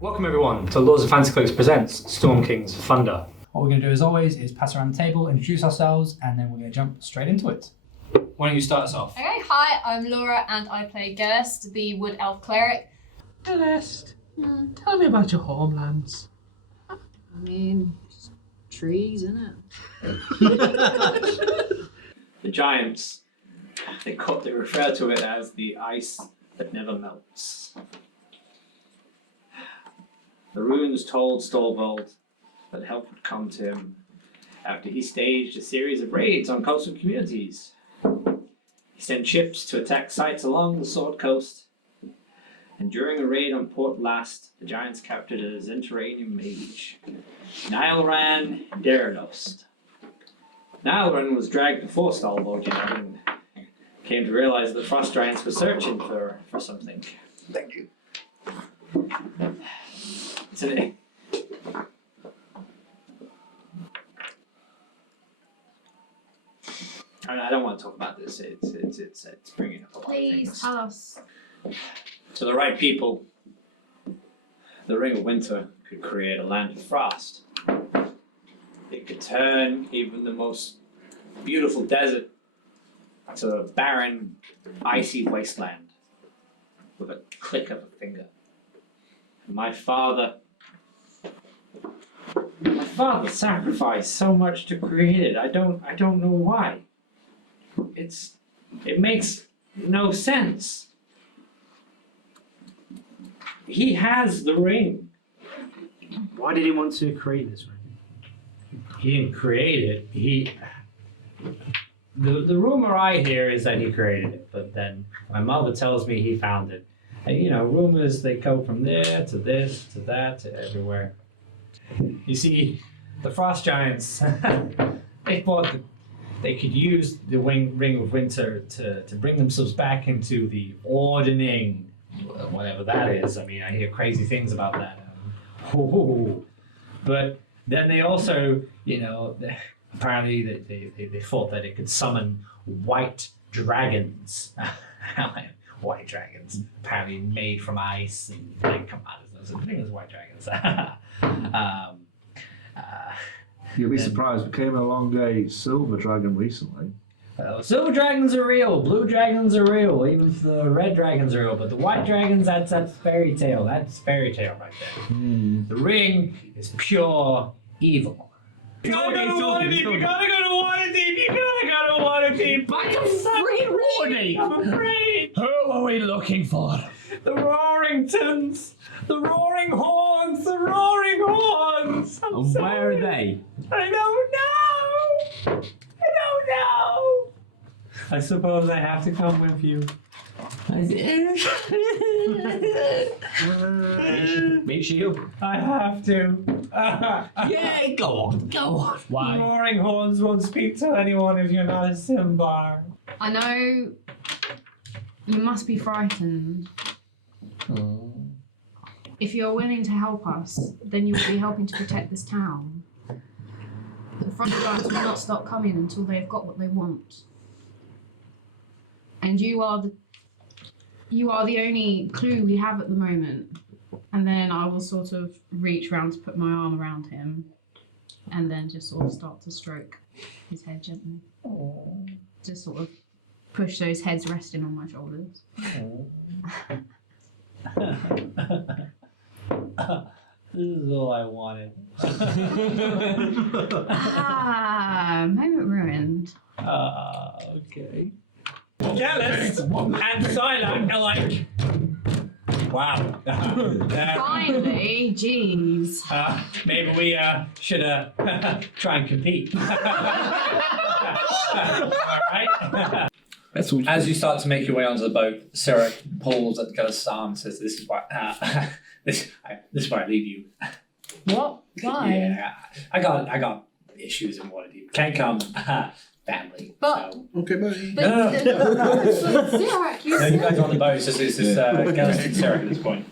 Welcome everyone to Lords of Fancy Cloaks presents Storm King's Thunder. What we're going to do as always is pass around the table, introduce ourselves, and then we're going to jump straight into it. Why don't you start us off? Okay, hi, I'm Laura and I play Gelest, the Wood Elf Cleric. Gelest, tell me about your homelands. I mean, just trees, innit? The giants, they refer to it as the ice that never melts. The runes told Stolbold that help would come to him after he staged a series of raids on coastal communities. He sent ships to attack sites along the Sword Coast, and during a raid on Port Last, the giants captured a Zentarian mage, Nileran Daradost. Nileran was dragged before Stolbold, and came to realize that the frost giants were searching for something. Thank you. Today. I don't want to talk about this. It's bringing up a lot of Please things. tell us. To the right people, the Ring of Winter could create a land of frost. It could turn even the most beautiful desert to a barren, icy wasteland with a click of a finger. And my father sacrificed so much to create it. I don't know why. It makes no sense. He has the ring. Why did he want to create this ring? He didn't create it. The rumor I hear is that he created it, but then my mother tells me he found it. And, rumors, they go from there to this to that to everywhere. You see, the frost giants, they thought that they could use the Ring of Winter to bring themselves back into the ordering, whatever that is. I mean, I hear crazy things about that. But then they also, apparently they thought that it could summon white dragons. White dragons, apparently made from ice, and come on, there's no such thing as white dragons. You'll be surprised, we came along a silver dragon recently. Silver dragons are real, blue dragons are real, even the red dragons are real, but the white dragons, that's fairy tale. That's fairy tale right there. The ring is pure evil. You gotta go to Waterdeep! You gotta go to Waterdeep! You gotta go to Waterdeep! Back to freaking Waterdeep! I'm afraid! Who are we looking for? The Roaringtons! The Roaring Horns! The Roaring Horns! And where are they? I don't know! I suppose I have to come with you. Me shield. I have to. Yeah, go on. Why? Roaring Horns won't speak to anyone if you're not a Simbar. I know you must be frightened. If you're willing to help us, then you will be helping to protect this town. The front giants will not stop coming until they've got what they want. And you are the only clue we have at the moment. And then I will sort of reach round to put my arm around him and then just sort of start to stroke his head gently. Just sort of push those heads resting on my shoulders. This is all I wanted. Moment ruined. Okay. Gelest and Silent are like, wow. Finally, jeez. Maybe we should try and compete. Alright? As you start to make your way onto the boat, Sirik pulls at Gelest's arm and says, "This is why this is where I leave you." What? Why? Yeah, I got issues in Waterdeep. Can't come. Family. But- so. Okay, buddy. But No. Sirik, you No, you said, guys are on the boat. It's just Gelest and Sirik at this point.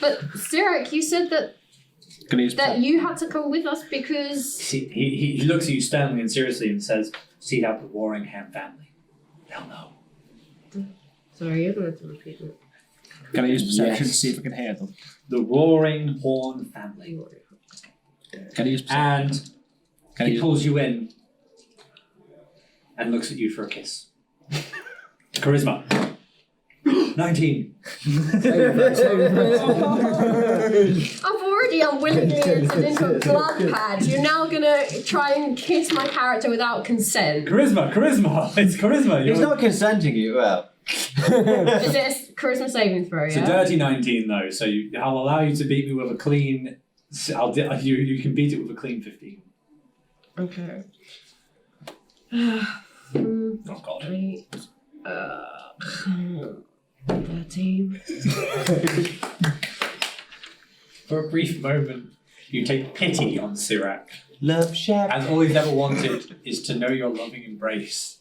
but Sirik, you said that you had to come with us because He looks at you sternly and seriously and says, "Seek out the Warringham family. They'll know." Sorry, you're going to repeat it. Can I use perception to see if I can hear them? The Roaring Horn family. Can I use perception? And he pulls you in and looks at you for a kiss. Charisma. 19. I've already unwillingly entered into a blood pad. You're now gonna try and kiss my character without consent. Charisma. It's charisma. He's not consenting you. Well, Is it a charisma saving throw? It's a Yeah. dirty 19 though, so I'll allow you to beat me with a clean. You can beat it with a clean 15. Okay. Oh God. 13. For a brief moment, you take pity on Sirac, love shack. as all he's ever wanted is to know your loving embrace.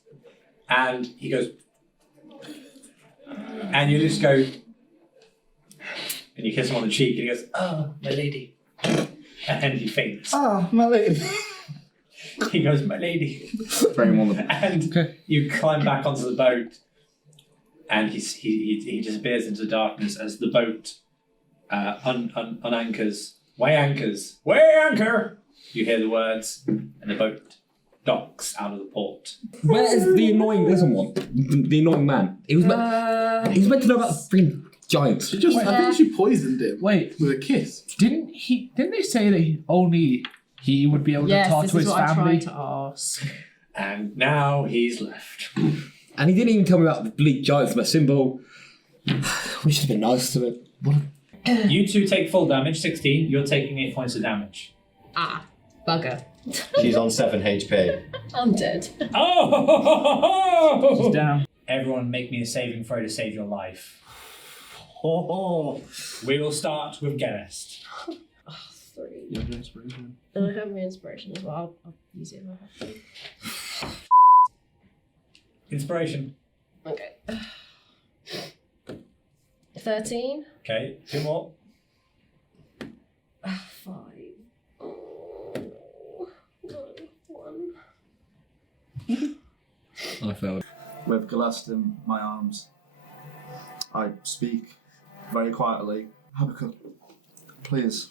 And he goes, and you just go, and you kiss him on the cheek, and he goes, "Oh, my lady," and he faints. Oh, my lady. He goes, "My lady," Very wonderful. and you climb back onto the boat, and he disappears into the darkness as the boat unanchors. Weigh anchors. Weigh anchor! You hear the words, and the boat docks out of the port. Where is the annoying one? The annoying man. He was meant to know about the freaking giants. I think she poisoned him. Wait, with a kiss. didn't they say that only he would be able to Yes, talk this to is his what I family? tried to ask. And now he's left. And he didn't even tell me about the bleak giants, my symbol. We should have been nice to him. You two take full damage, 16. You're taking 8 points of damage. Ah, bugger. She's on 7 HP. I'm dead. Oh! She's down. Everyone make me a saving throw to save your life. Oh, We will start with Gelest. 3. You have no inspiration. And I have my inspiration as well. I'll use it if I have to. Inspiration. Okay. 13. Okay, 2 more. 5. Oh, no, 1. I failed. with Gelest in my arms, I speak very quietly. Habakkuk, please.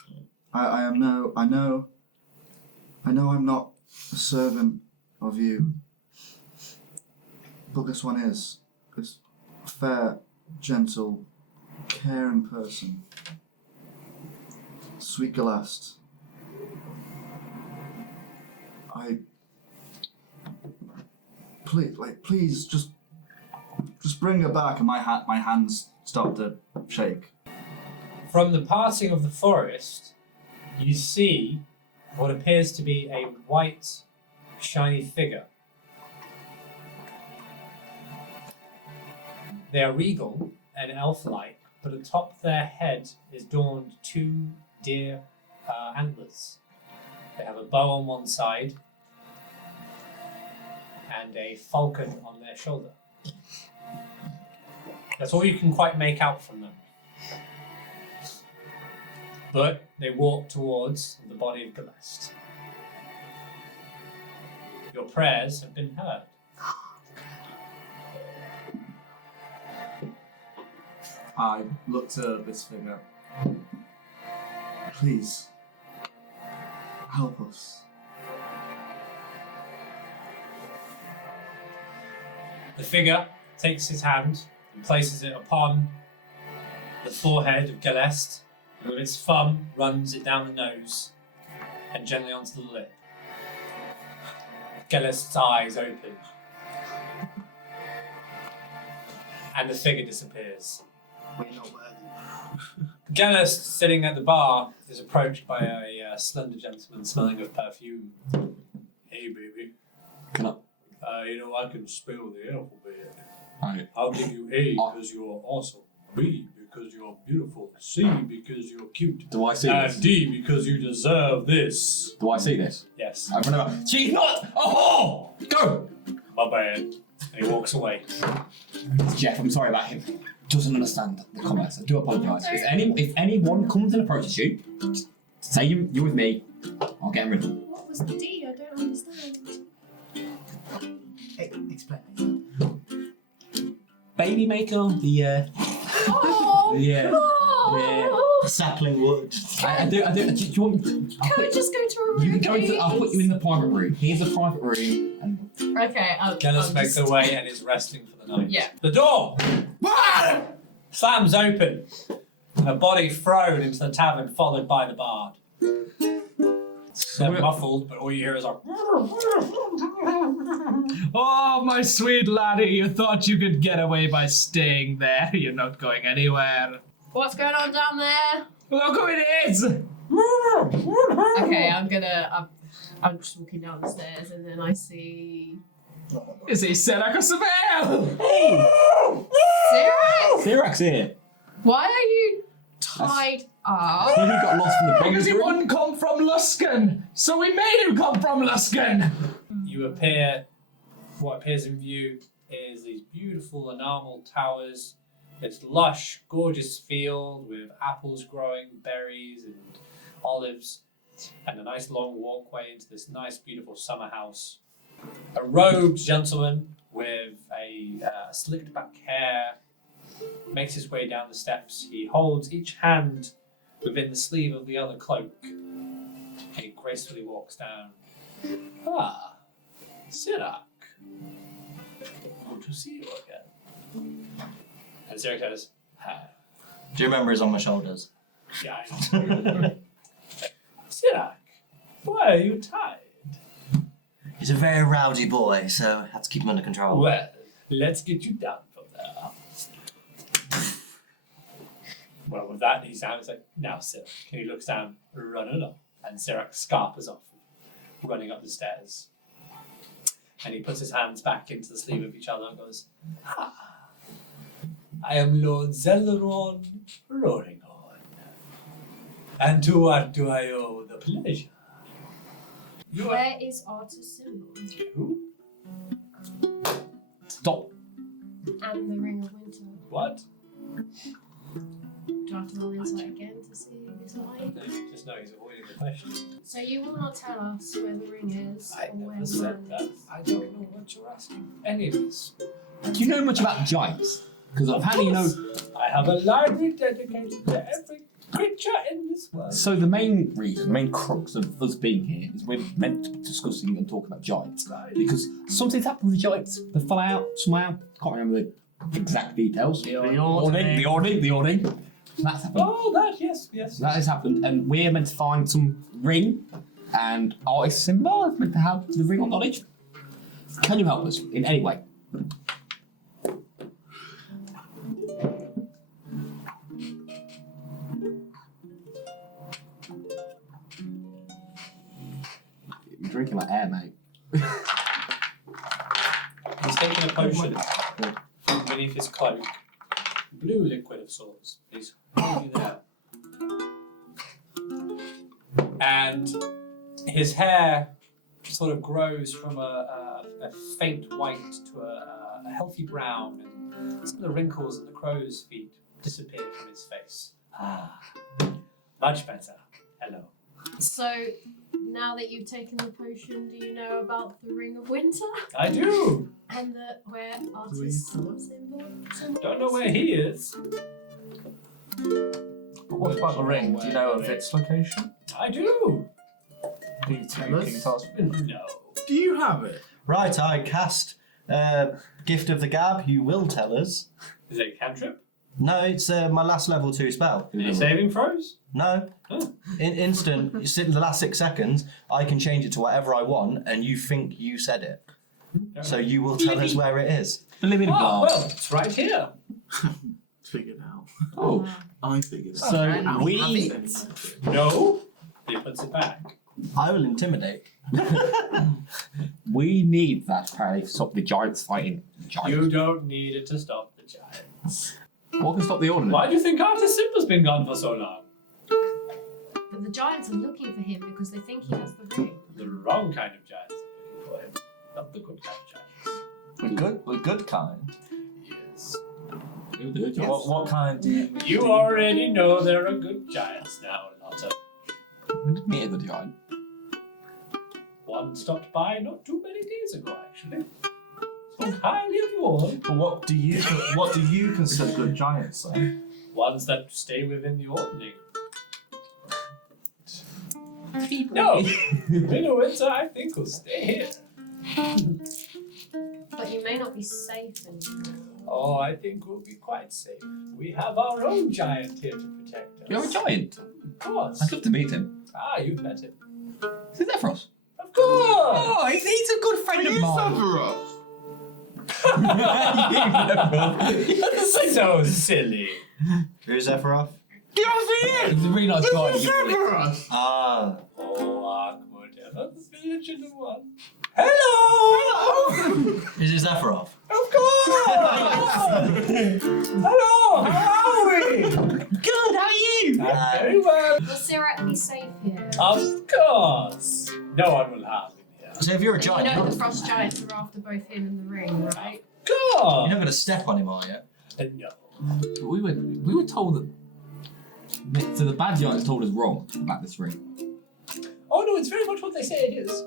I know I'm not a servant of you, but this one is. This fair, gentle, caring person. Sweet Gelest. Please, just bring her back, and my hands start to shake. From the parting of the forest, you see what appears to be a white, shiny figure. They are regal and elf-like, but atop their head is adorned 2 deer antlers. They have a bow on one side and a falcon on their shoulder. That's all you can quite make out from them. But they walk towards the body of Gelest. Your prayers have been heard. I look to this figure. Please, help us. The figure takes his hand and places it upon the forehead of Gelest, and with its thumb runs it down the nose and gently onto the lip. Gelest's eyes open, and the figure disappears. We're not worthy. Gelest, sitting at the bar, is approached by a slender gentleman smelling of perfume. Hey, baby. Can I? I can spell the alphabet. Right. I'll give you A because you're awesome, B because you're beautiful, C because you're cute, Do I see and this? D because you deserve this. Do I see this? Yes, I run over. She's not. Oh, go, my bad. And he walks away. Jeff. I'm sorry about him. Doesn't understand the comments. I do apologise. If anyone comes and approaches you, just say you're with me. I'll get him rid of them. What was the D? I don't understand. Explain. Baby maker, the Oh, Yeah. Oh. Sapling wood. I do. Do you want me? Can we just go to a You room? can go into. I'll put you in the private room. Here's a private room, and Okay, I'll Gelest makes just... her way and is resting for the night. Yeah. The door slams open, and a body thrown into the tavern, followed by the bard. They're muffled, but all you hear is like. Oh, my sweet laddie, you thought you could get away by staying there. You're not going anywhere. What's going on down there? Look who it is! Okay, I'm just walking down the stairs and then I see... Is he Serac or Seville? Sarah? Sirac's here. Why are you tied up? He got lost in the Because he room. wouldn't come from Luskan, so we made him come from Luskan. You appear. What appears in view is these beautiful enamel towers. This lush, gorgeous field with apples growing, berries and olives, and a nice long walkway into this nice, beautiful summer house. A robed gentleman with a slicked back hair makes his way down the steps. He holds each hand within the sleeve of the other cloak, and he gracefully walks down. Ah, Sirac. Good to see you again. And Sirac says, "Hi, Do you remember he's on my shoulders? guys." Sirac, why are you tied? He's a very rowdy boy, so I had to keep him under control. Well, let's get you down from there. Well, with that, he sounds like, now, Sirac. And he looks down, run along. And Sirac scarpers off, running up the stairs. And he puts his hands back into the sleeve of each other and goes, "Ah, I am Lord Zelleron Roaring On. And to what do I owe the pleasure? You are Where is Artus symbol? who? Stop. And the Ring of Winter. What? Do I have to roll insight again to see who's lying? No, you just know he's avoiding the question. So you will not tell us where the ring is I or where never the said man that. is. I don't know what you're asking. Any of this. Do you know much about giants? Because apparently you know. I have a library dedicated to every creature in this world. So the main reason, the main crux of us being here is we're meant to be discussing and talking about giants. Right. Because something's happened with the giants. They fell out somehow. Can't remember the exact details. The awning. That's happened. Oh, that, yes. That has happened, and we're meant to find some ring and artist symbol is meant to have the ring of knowledge. Can you help us in any way? You're drinking like air, mate. He's taking a potion from beneath his cloak. Blue liquid of sorts. He's holding it there. And his hair sort of grows from a faint white to a healthy brown, and some of the wrinkles and the crow's feet disappear from his face. Ah, much better. Hello. So now that you've taken the potion, do you know about the Ring of Winter? I do. And where Artus symbol? Don't know where he is. What about the ring? Do you know of its location? I do. Can you tell us? No. Do you have it? Right, I cast Gift of the Gab. You will tell us. Is it a cantrip? No, it's my last level 2 spell. Any saving throws? No. Oh. In instant, in the last 6 seconds, I can change it to whatever I want, and you think you said it. So you will tell us where it is. Limited Oh, blast. well, it's right here. Figured out. Oh, I figured out. so we. No. He puts it back. I will intimidate. We need that apparently to stop the giants fighting giants. You don't need it to stop the giants. What can stop the ordinance? Why do you think Artis Simp has been gone for so long? But the giants are looking for him because they think he has the ring. The wrong kind of giants are looking for him. Not the good kind of giants. We're good kind. Yes. You'll do it, yes. What kind do you... You already know there are good giants now, Lotta. We did meet a good giant. One stopped by not too many days ago, actually. Spoke highly of you all. But what do you consider good giants then? Ones that stay within the ordning. People. No! Ring of Winter, I think, will stay here. But you may not be safe in here. Oh, I think we'll be quite safe. We have our own giant here to protect us. You're a giant. Of course. I'd love to meet him. Ah, you've met him. Is it Zephyros? Of course! Oh, he's a good friend of mine. So silly. Who's Sephiroth? He's a really nice guy. Ah. Oh, awkward. Ever the little one. Hello! Is it Sephiroth? Of course! Hello, how are we? Good, how are you? Very well. Will Sirak be safe here? Of course. No one will harm him here. So if you're a And giant, you know you're the frost giants are after both him and the ring, right? God! not going to step on him, are you? No. We were told that. So the bad giants told us wrong about this ring. Oh no, it's very much what they say it is.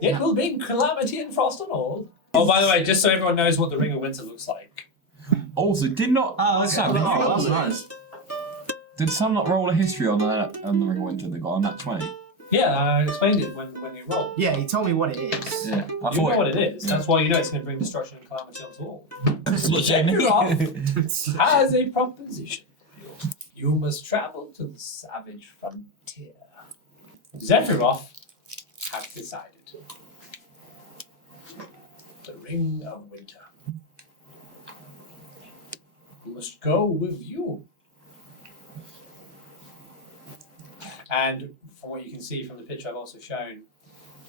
It will bring calamity and frost on all. Oh, by the way, just so everyone knows what the Ring of Winter looks like. Also, did not. Oh, okay. Sam, that's nice. did Sam not roll a history on the Ring of Winter they got on that 20? Yeah, I explained it when you rolled. Yeah, he told me what it is. Yeah, I You know what it is. That's why you know it's going to bring destruction and calamity onto all. Sephiroth has a proposition. You must travel to the savage frontier. Sephiroth has decided. The Ring of Winter must go with you. And from what you can see from the picture I've also shown,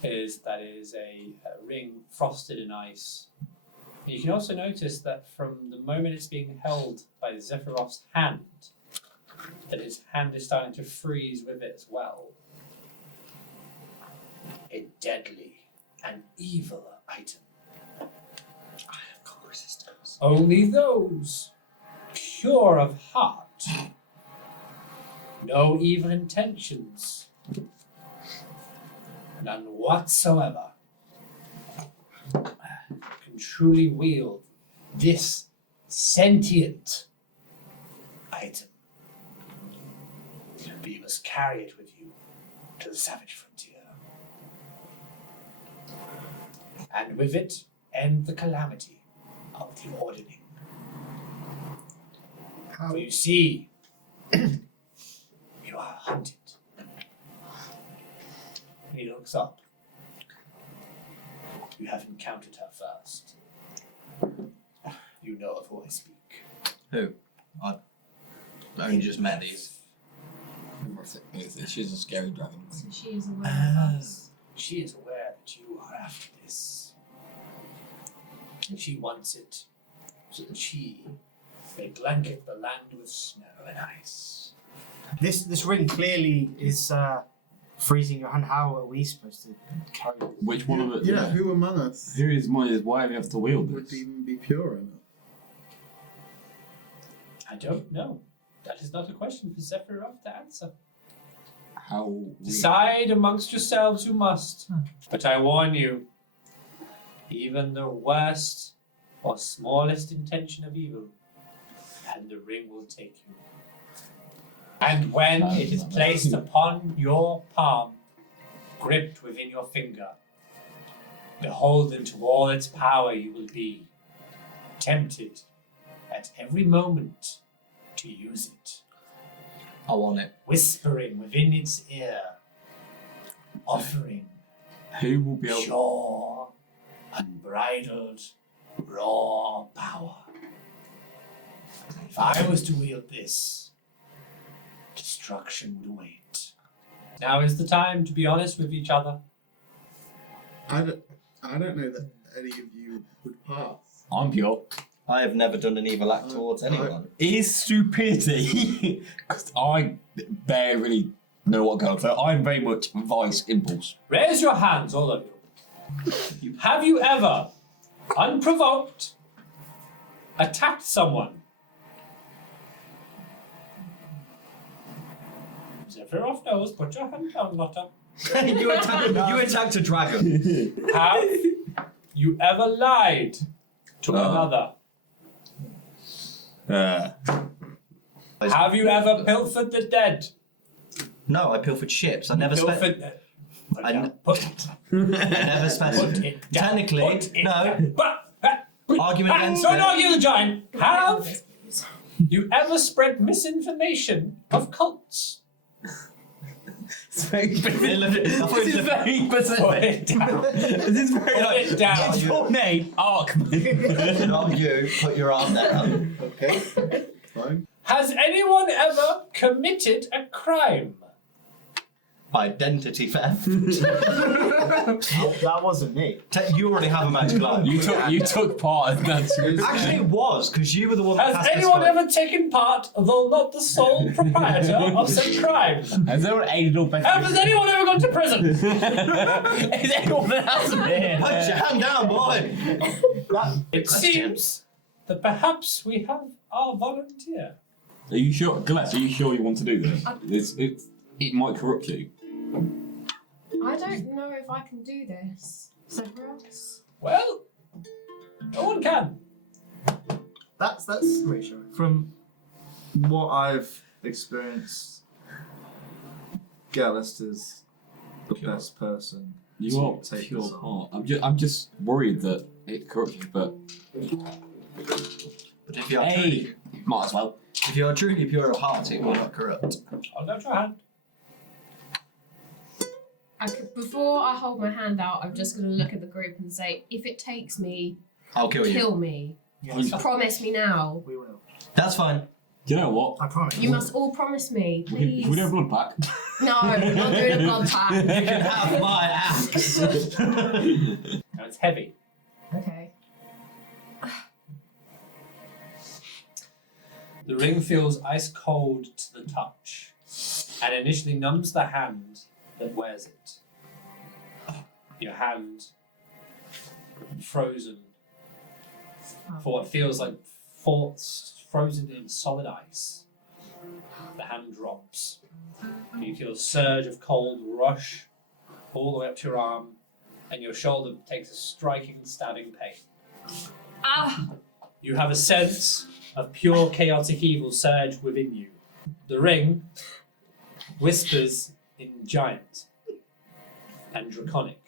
is that it is a ring frosted in ice. You can also notice that from the moment it's being held by Sephiroth's hand, that his hand is starting to freeze with it as well. A deadly and evil item. I have cold resistance. Only those pure of heart, no evil intentions, none whatsoever, can truly wield this sentient item. But you must carry it with you to the savage frontier. And with it, end the calamity of the ordering. For you see, you are hunted. And he looks up. You have encountered her first. You know of who I speak. Who? I only just met these. She's a scary dragon. So she is aware of us. She is aware that you are after this. And she wants it so that she may blanket the land with snow and ice. This ring clearly is freezing your hand. How are we supposed to carry this? Which one of it? Yeah, who among us Who is why we have to wield would this? even be pure enough? I don't know. That is not a question for Sephiroth to answer. How we... Decide amongst yourselves who must. But I warn you, even the worst or smallest intention of evil, and the ring will take you. And when it is placed upon your palm, gripped within your finger, beholden to all its power you will be, tempted at every moment to use it. I want it. Whispering within its ear, offering Who will be able pure, unbridled, raw power. If I was to wield this, destruction would await. Now is the time to be honest with each other. I don't know that any of you would pass. I'm pure. I have never done an evil act towards anyone. Is stupidity. Because I barely know what goes. So I'm very much vice impulse. Raise your hands, all of you. Have you ever, unprovoked, attacked someone? Sephiroth knows, put your hand down, Lotta. you attacked a dragon. Have you ever lied to another? Have you ever pilfered the dead? No, I pilfered ships. I never spent. Pilfered. I I never specified. Technically, no. Argument against Don't it. argue the giant. Have you ever spread misinformation of cults? It's very This This is very Put specific. it down. This is very Put it down. It's your name, Arkman. Not you. Put your arm down. Okay. Fine. Has anyone ever committed a crime? Identity theft. That wasn't me. You already have a magical arm. You took part in that. Actually, it was because you were the one that Has cast the anyone spell. ever taken part, though not the sole proprietor of such crime? Has anyone aided or better? Has anyone ever gone to prison? Is anyone that hasn't been? Put your hand down, boy. It seems that perhaps we have our volunteer. Are you sure, Gelest? Are you sure you want to do this? It might corrupt you. I don't know if I can do this. Severus? Well, no one can. That's reassuring. From what I've experienced, Gelest is the best person. You to are take pure this on. heart. I'm just worried that it corrupts you, but But if you are hey, truly, might as well. if you are truly pure of heart, it will not corrupt. I'll go to your hand. Before I hold my hand out, I'm just going to look at the group and say, if it takes me, I'll kill you. kill me. Yes. Promise me now. We will. That's fine. Do you know what? I promise. You must all promise me, please. Can we do a blood pact? No, we're not doing a blood pact. You can have my axe. No, it's heavy. Okay. The ring feels ice cold to the touch, and initially numbs the hand that wears it. Your hand frozen for what feels like frozen in solid ice. The hand drops. You feel a surge of cold rush all the way up to your arm, and your shoulder takes a striking, stabbing pain. Ah! You have a sense of pure chaotic evil surge within you. The ring whispers in giant and draconic.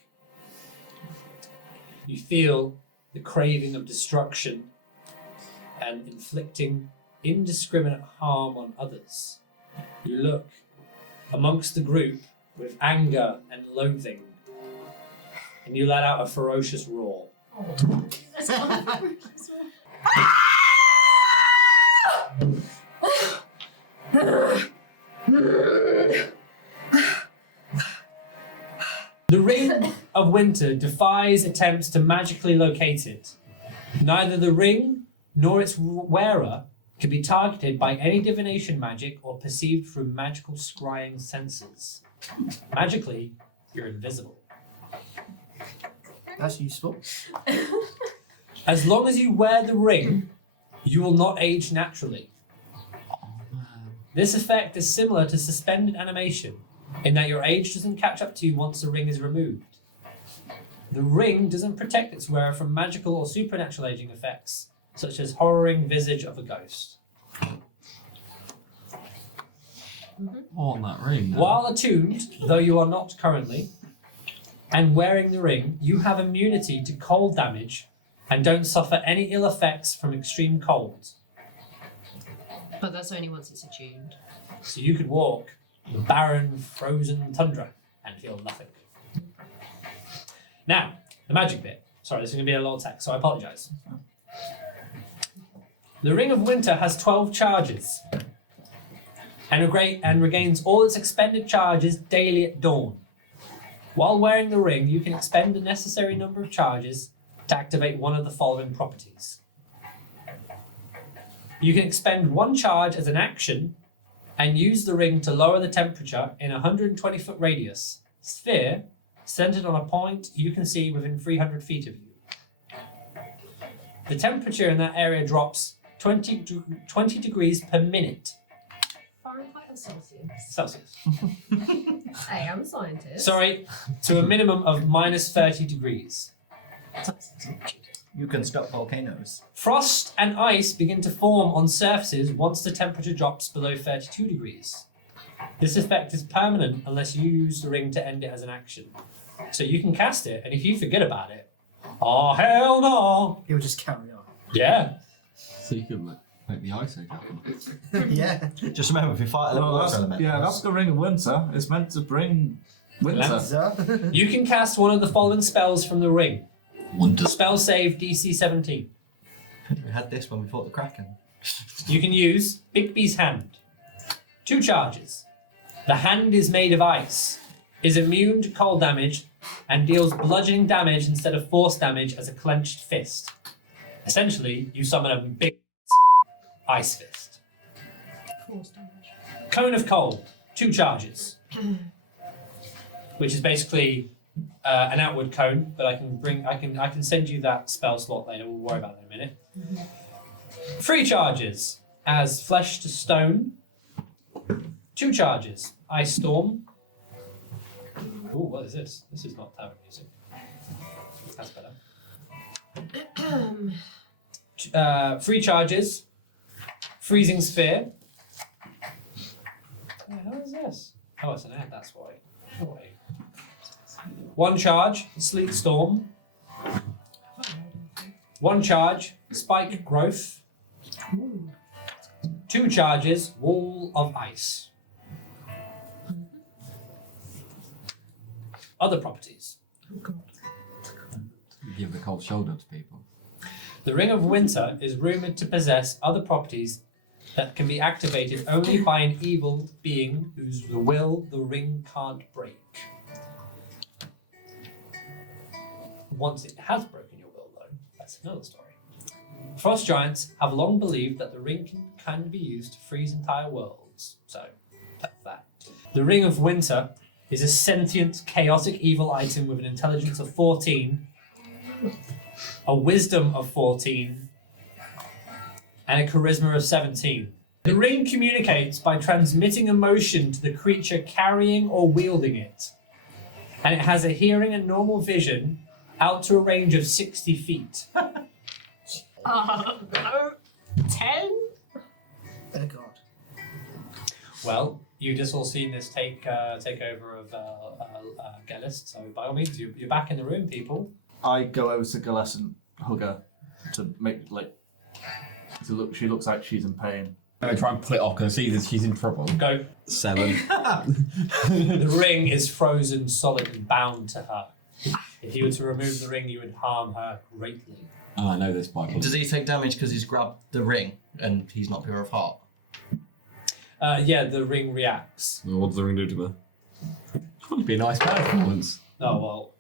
You feel the craving of destruction and inflicting indiscriminate harm on others. You look amongst the group with anger and loathing, and you let out a ferocious roar. That's not The Ring of Winter defies attempts to magically locate it. Neither the ring nor its wearer can be targeted by any divination magic or perceived through magical scrying senses. Magically, you're invisible. That's useful. As long as you wear the ring, you will not age naturally. This effect is similar to suspended animation, in that your age doesn't catch up to you once the ring is removed. The ring doesn't protect its wearer from magical or supernatural aging effects, such as horroring visage of a ghost. On that ring. now. While attuned, though you are not currently, and wearing the ring, you have immunity to cold damage and don't suffer any ill effects from extreme cold. But that's only once it's attuned. So you could walk the barren, frozen tundra and feel nothing. Now, the magic bit. Sorry, this is going to be a lot of text, so I apologise. The Ring of Winter has 12 charges and regains all its expended charges daily at dawn. While wearing the ring, you can expend the necessary number of charges to activate one of the following properties. You can expend one charge as an action and use the ring to lower the temperature in a 120-foot radius sphere centered on a point you can see within 300 feet of you. The temperature in that area drops 20 degrees per minute. Fahrenheit or Celsius? Celsius. Hey, I'm a scientist. Sorry, to a minimum of minus 30 degrees. You can stop volcanoes. Frost and ice begin to form on surfaces once the temperature drops below 32 degrees. This effect is permanent unless you use the ring to end it as an action. So you can cast it, and if you forget about it, oh hell no! It will just carry on. Yeah. So you can make the ice age happen. Yeah. Just remember, if you fight a little water element. Yeah, that's the ring of winter. It's meant to bring winter. You can cast one of the following spells from the ring. Spell save DC 17. We had this when we fought the Kraken. You can use Bigby's Hand. 2 charges. The hand is made of ice, is immune to cold damage, and deals bludgeoning damage instead of force damage as a clenched fist. Essentially, you summon a big ice fist. Force damage. Cone of Cold. 2 charges. Which is basically an outward cone, but I can send you that spell slot later. We'll worry about that in a minute. 3 charges as Flesh to Stone. 2 charges. Ice Storm. Ooh, what is this? This is not tavern music. That's better. 3 charges. Freezing Sphere. What the hell is this? Oh, it's an ad, that's why. Oh, wait. 1 charge, Sleet Storm. 1 charge, Spike Growth. 2 charges, Wall of Ice. Other properties. Give the cold shoulder to people. The Ring of Winter is rumoured to possess other properties that can be activated only by an evil being whose will the ring can't break. Once it has broken your will, though, that's another story. Frost giants have long believed that the ring can be used to freeze entire worlds, so that's that. The Ring of Winter is a sentient, chaotic evil item with an intelligence of 14, a wisdom of 14, and a charisma of 17. The ring communicates by transmitting emotion to the creature carrying or wielding it, and it has a hearing and normal vision out to a range of 60 feet. 10? Oh God. Well, you've just all seen this takeover of Gelest, so by all means, you're back in the room, people. I go over to Gelest and hug her to make she looks like she's in pain. I'm gonna try and pull it off because I see that she's in trouble. Go. 7. The ring is frozen solid and bound to her. If you were to remove the ring, you would harm her greatly. Oh, I know this by Does he take damage because he's grabbed the ring and he's not pure of heart? Yeah, the ring reacts. Well, what does the ring do to me? It'd be a nice performance. Oh, well.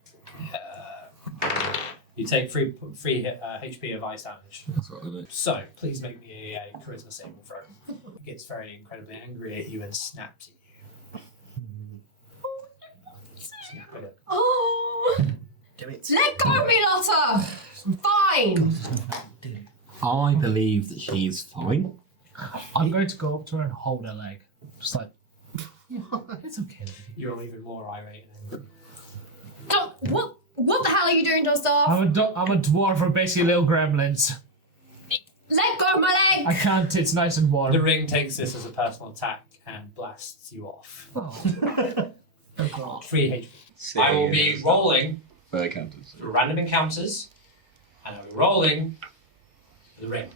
You take 3 HP of ice damage. That's what I do. So, please make me a charisma saving throw. It gets very incredibly angry at you and snaps at you. Snap at it. Oh! Do it. Let go of me, Lotta! I'm fine! I believe that she's fine. I'm going to go up to her and hold her leg. Just like, it's okay. You're even more irate and angry. What the hell are you doing, Dostar? I'm a dwarf for basically little gremlins. Let go of my leg! I can't, it's nice and warm. The ring takes this as a personal attack and blasts you off. Oh. 3 HP. I will be rolling For encounters. for random encounters, and I'll be rolling for the ring.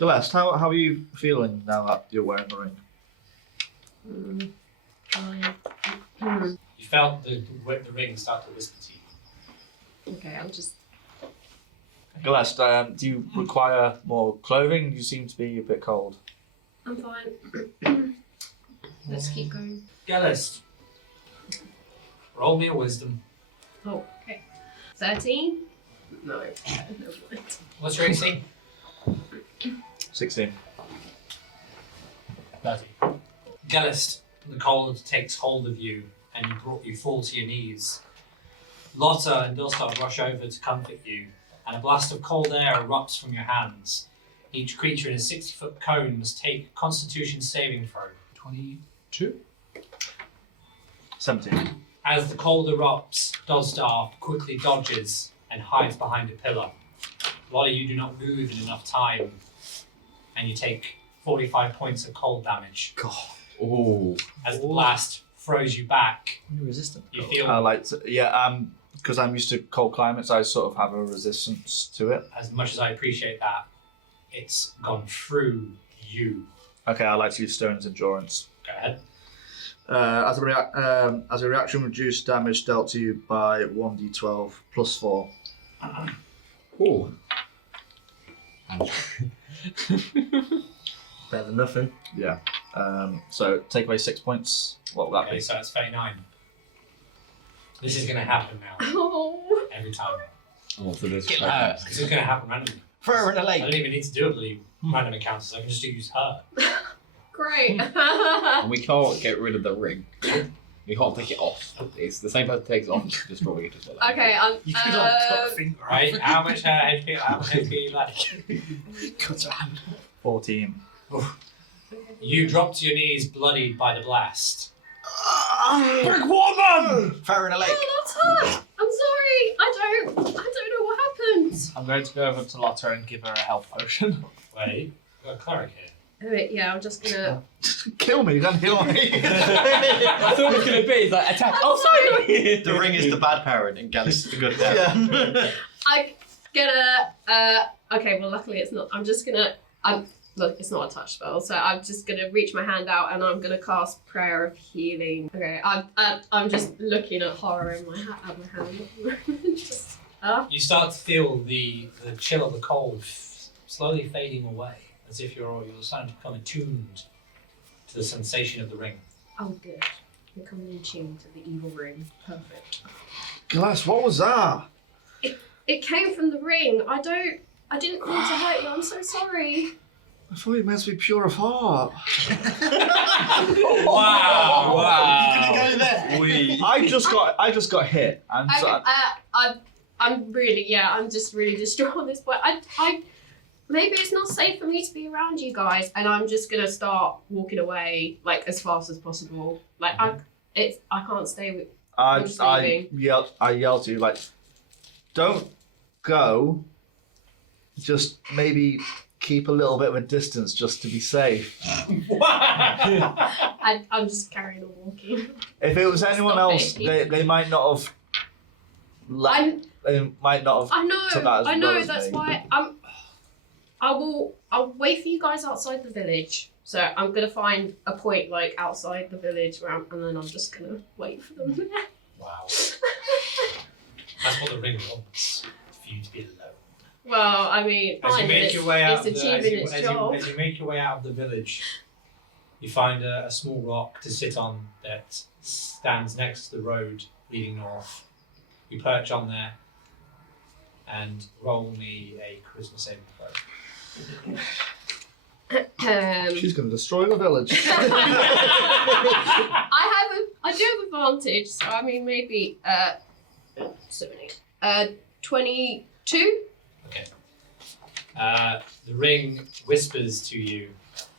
Gelest, how are you feeling now that you're wearing the ring? You felt the ring start to whisper to you. Okay, I'll just... Gelest, do you require more clothing? You seem to be a bit cold. I'm fine. Let's keep going. Gelest, roll me a wisdom. Oh, okay. 13? No. No point. What's your AC? 16. 30. Gelest, the cold takes hold of you and you fall to your knees. Lotta and Dostar rush over to comfort you, and a blast of cold air erupts from your hands. Each creature in a 60-foot cone must take a Constitution saving throw. 22? 17. As the cold erupts, Dostar quickly dodges and hides behind a pillar. A lot of you do not move in enough time, and you take 45 points of cold damage. God. Oh. As the blast throws you back, You're resistant. you feel Because I'm used to cold climates, I sort of have a resistance to it. as much as I appreciate that, it's gone through you. Okay, I like to use Stone's Endurance. Go ahead. As a reaction, reduce damage dealt to you by 1d12 plus 4. Ooh. Better than nothing. Yeah. So take away 6 points. What will that Okay, be? so it's 39. This is going to happen now. Oh. Every time. Oh, so this. This is going to happen randomly. Faerun a I lake. don't even need to do a bloody random encounters. I can just use her. Great. And we can't get rid of the ring. We can't take it off. It's the same person takes it off, just destroying it as well. Okay, You could like cut a finger off. Right? How much HP? How much HP you like? Cut a hand. 14. You drop to your knees, bloodied by the blast. Big woman! Faerun a lake. Oh, that's hurt. I'm sorry. I don't know what happened. I'm going to go over to Lotta and give her a health potion. Wait, we've got a cleric here. Wait, yeah, I'm just gonna. Kill me, you can't heal me. I thought it was going to be like attack. Oh, sorry. The ring is the bad parent and Gelest is the good parent. Yeah. I gonna. Okay, well, luckily it's not. I'm just gonna. Look, it's not a touch spell, so I'm just gonna reach my hand out and I'm gonna cast Prayer of Healing. Okay, I'm just looking at horror in my hand. Just, You start to feel the chill of the cold slowly fading away, as if you're starting to become attuned to the sensation of the ring. oh, good. You're coming in tune to the evil ring. Perfect. Glass, what was that? It came from the ring. I didn't mean to hurt you. I'm so sorry. I thought you meant to be pure of heart. Wow! Wow! Go there. I just got hit. And so I'm really, I'm just really distraught at this point. I maybe it's not safe for me to be around you guys, and I'm just gonna start walking away like as fast as possible. Like I can't stay with. I yelled to you like, don't go. Just maybe keep a little bit of a distance just to be safe. I'm just carrying on walking. If it was anyone Stop else, it. they might not have. They might not have. took that as I know. well as That's me. why I'll wait for you guys outside the village. So I'm gonna find a point like outside the village, and then I'm just gonna wait for them. Wow. That's what the ring wants, for you to be alone. Well, I mean, As you fine, make but your way out it's of the, achieving its job. as you make your way out of the village, you find a small rock to sit on that stands next to the road leading north. You perch on there and roll me a charisma saving throw. She's going to destroy the village. I do have advantage, so I mean maybe 22. Okay. The ring whispers to you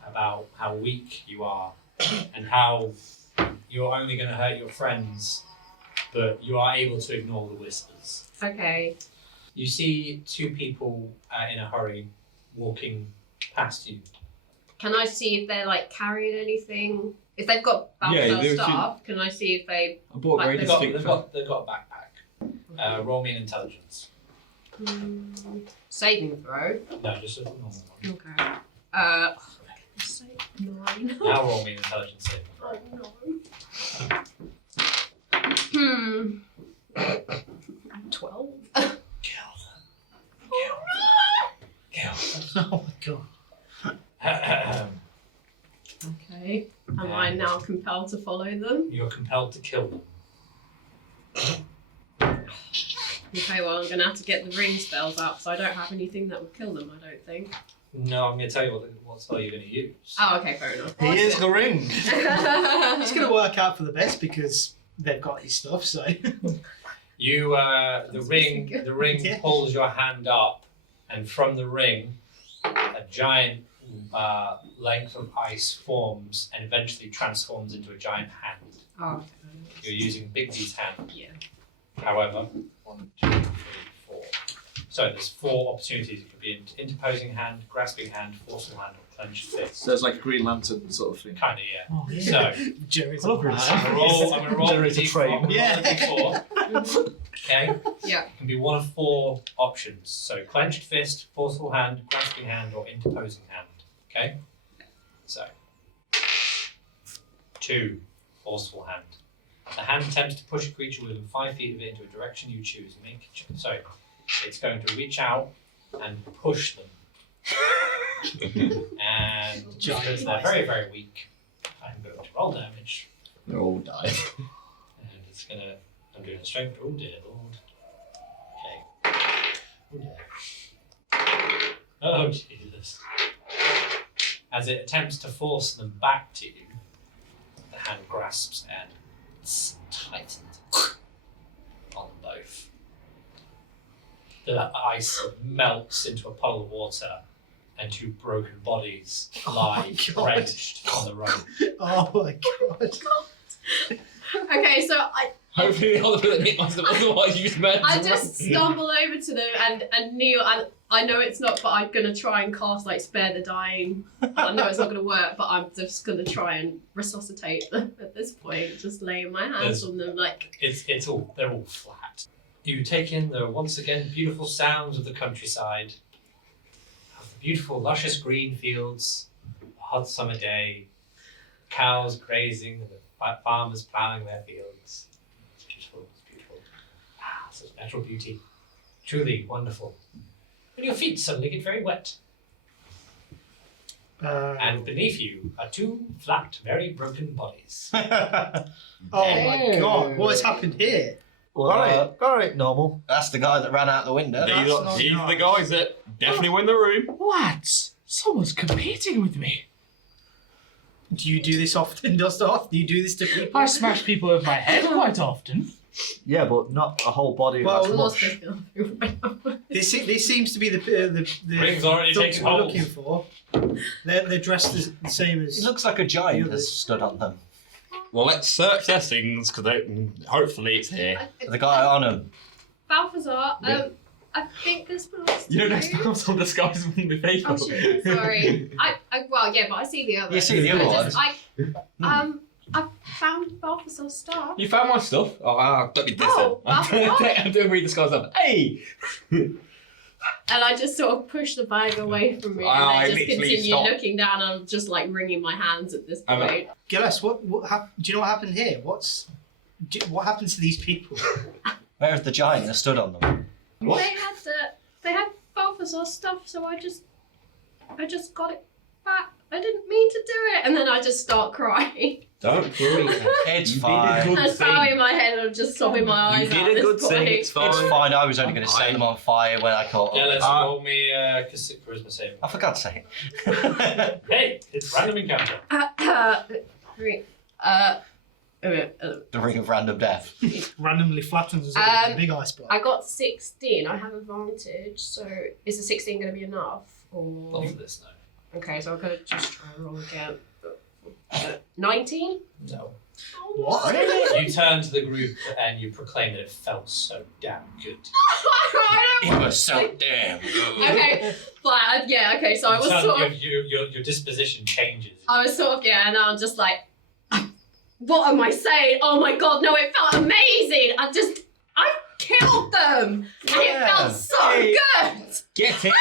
about how weak you are and how you're only going to hurt your friends, but you are able to ignore the whispers. Okay. You see two people in a hurry walking past you. Can I see if they're like carrying anything? If they've got Yeah, battle stuff, can I see if they? I bought Like, great They've got a backpack. Roll me an intelligence. Saving throw. No, just a normal one. Okay. Say 9. Now roll me an intelligence saving throw. Oh no. 12. Oh my god. Okay. Am I now compelled to follow them? You're compelled to kill them. Okay, well I'm gonna have to get the ring spells out because I don't have anything that would kill them, I don't think. No, I'm going to tell you what spell you're going to use. Oh, okay, fair enough. He is the ring. It's going to work out for the best because they've got his stuff, so. You, the ring pulls your hand up, and from the ring, a giant length of ice forms and eventually transforms into a giant hand. Oh, okay. You're using Big D's hand. Yeah. However, 1, 2, 3, 4. So there's 4 opportunities. It could be interposing hand, grasping hand, forceful hand, or clenched fist. So it's like a Green Lantern sort of thing. Kind of, yeah. Oh, yeah. So Generator. I'm going to roll Generator a train. D4. Yeah. Okay? Yeah. It can be one of 4 options. So clenched fist, forceful hand, grasping hand, or interposing hand. Okay? So 2, forceful hand. The hand attempts to push a creature within 5 feet of it into a direction you choose. So it's going to reach out and push them. And because they're very, very weak, I'm going to roll damage. They're all die. And it's going to... I'm doing a strength. Oh dear Lord. Okay. Oh dear. Oh Jesus. As it attempts to force them back to you, the hand grasps and tightens on them both. The ice melts into a puddle of water, and 2 broken bodies lie drenched on the road. Oh my god. Okay, so Hopefully the other bit otherwise you just I just stumble over to them and kneel, and I know it's not, but I'm gonna try and cast like spare the dying. I know it's not gonna work, but I'm just gonna try and resuscitate them at this point. Just laying my hands on them like They're all flat. You take in the once again beautiful sounds of the countryside, of the beautiful luscious green fields, a hot summer day, cows grazing, and the farmers ploughing their fields. It's beautiful, it's beautiful. Ah, such natural beauty. Truly wonderful. And your feet suddenly get very wet. And beneath you are 2 flat, very broken bodies. Oh my god, what has happened here? Well, that ain't normal. That's the guy that ran out the window. That's not These are the nice. guys that definitely win the room. Lads, someone's competing with me. Do you do this often, Dustoff? Do you do this to people? I smash people over my head quite often. Yeah, but not a whole body. Well, That's lost much. This seems to be the Ring's already thugs taken we're hold. looking for. They're dressed the same as. It looks like a giant the has others. stood on them. Well, let's search their things because hopefully it's here. The guy on them. Balthazar. I think this belongs to You don't know spells on disguise from the people. Oh shit, sorry. Well, yeah, but I see the other. You see the other ones. I found Balthazar's stuff. You found my stuff? Oh, don't be dissing. Oh, I'm doing read disguise stuff. Hey! And I just sort of push the bag away from me, and I then just literally continue stopped. looking down. And I'm just like wringing my hands at this point. Gelest, do you know what happened here? What happened to these people? Where's the giant that stood on them? What? They had Balthazar's stuff, so I just got it back. I didn't mean to do it, and then I just start crying. Don't worry. It's You fine. did a I'm good bowing thing. my head and I'm just sobbing my eyes You out did at a good this thing. point. It's fine. It's fine. I was only going to set them on fire when I caught Yeah, up. let's roll me a charisma saving. Oh, for God's sake. Hey, it's random encounter. Three. The ring of random death. Randomly flattens us all with a big ice block. I got 16. I have advantage, so is the 16 going to be enough? Not Or for this, no. okay, so I'm going to just try and roll again. 19. No. What? You turn to the group and you proclaim that it felt so damn good. It was so damn good. Okay, but yeah, okay. So I was sort of, Your disposition changes. I was sort of, yeah, and I'm just like, what am I saying? Oh my god, no, it felt amazing. I killed them, and it felt so Hey. good. Get in!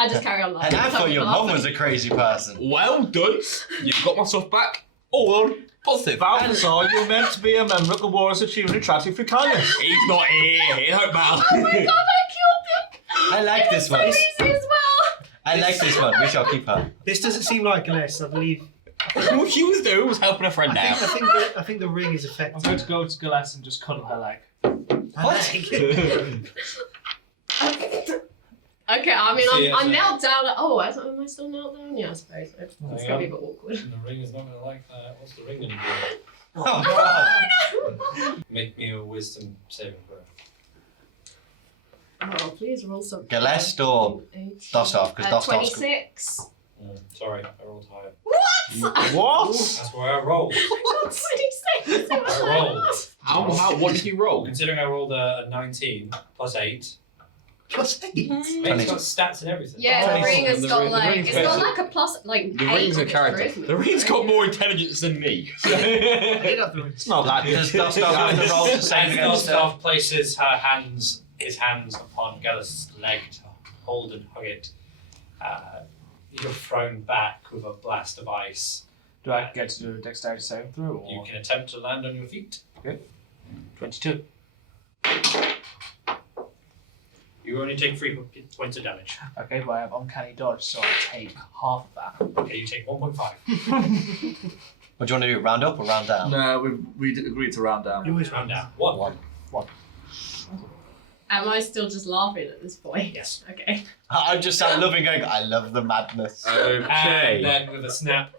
I just carry on laughing. And I thought your mum was a crazy person. Well done. You've got my stuff back. Or positive. Balthazar, you're meant to be a member of the Warriors Achievement Attractive for Kindness. He's not here. It don't matter. Oh my god, I killed them. I like It this was one. so easy as well. I like this one. We shall keep her. This doesn't seem like Gelest, I believe. What she was doing was helping a friend out. I think the ring is I'm effective. going to go to Gelest and just cuddle her leg. What? Okay, I mean, See, I'm knelt down. Am I still knelt down? Yeah, I suppose. It's Hang going to on. be a bit awkward. The ring is not going to like that. What's the ring going to do? Oh, God. Make me a wisdom saving throw. Oh, please roll something. Gelest or Dostov? Because Dostov's 26. Sorry, I rolled higher. What? What? That's where I rolled. I got 26. I rolled. What did you roll? Considering I rolled a 19 plus 8. Plus 8? It's got stats and everything. Yeah, the ring has got the like ring's it's got better. like a plus like The 8 ring's on a its character. charisma. The ring's got more intelligence than me. I did have the ring. It's not that Does Dustar have to roll to save As against Gustav places his hands upon Gelest's leg to hold and hug it, you're thrown back with a blast of ice. Do I get to do a dexterity saving throw? You Or? can attempt to land on your feet. 22. You only take 3 points of damage. Okay, but I have uncanny dodge, so I take half of that. Okay, you take 1.5. What do you want to do? Round up or round down? No, we agreed to round down. You always Round down. 1. Am I still just laughing at this point? Yes. Okay. I'm just sat loving going, I love the madness. And then with a snap,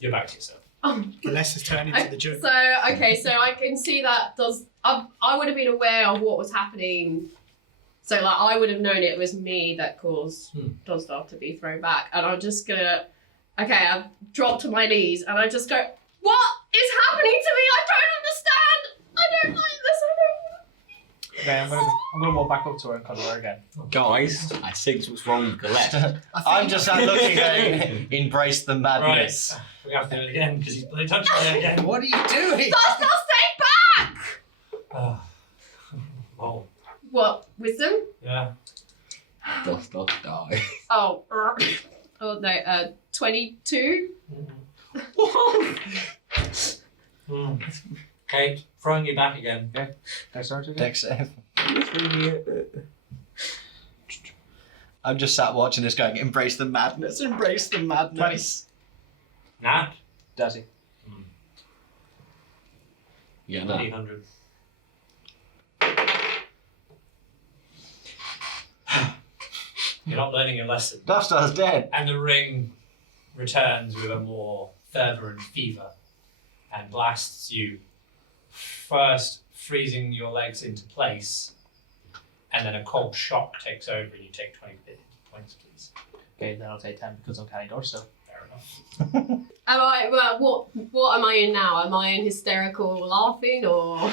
you're back to yourself. Unless it's turned into the joke. So I can see that I would have been aware of what was happening. So like I would have known it was me that caused Donstar to be thrown back, and I'm just gonna I drop to my knees and I just go, what is happening to me? I don't understand. I don't like this. Okay, I'm gonna walk back up to her and cuddle her again. Guys, I think what's wrong with Gelest. I'm just sat looking going, embrace the madness. Right. We have to do it again because he's bloody touched me again. What are you doing? Donstar, stay back. Oh. What, wisdom? Yeah. Dustar die. Oh, no, 22. Okay, throwing you back again. Okay, dexterity. Dex save. I'm just sat watching this going, embrace the madness, embrace the madness. Nah. Dirty. Yeah, no. 300. You're not learning your lesson. Dustar's dead. And the ring returns with a more fervour and fever and blasts you, first freezing your legs into place, and then a cold shock takes over and you take 20 points, please. Okay, then I'll take 10 because uncanny dodge, so. Fair enough. What am I in now? Am I in hysterical laughing or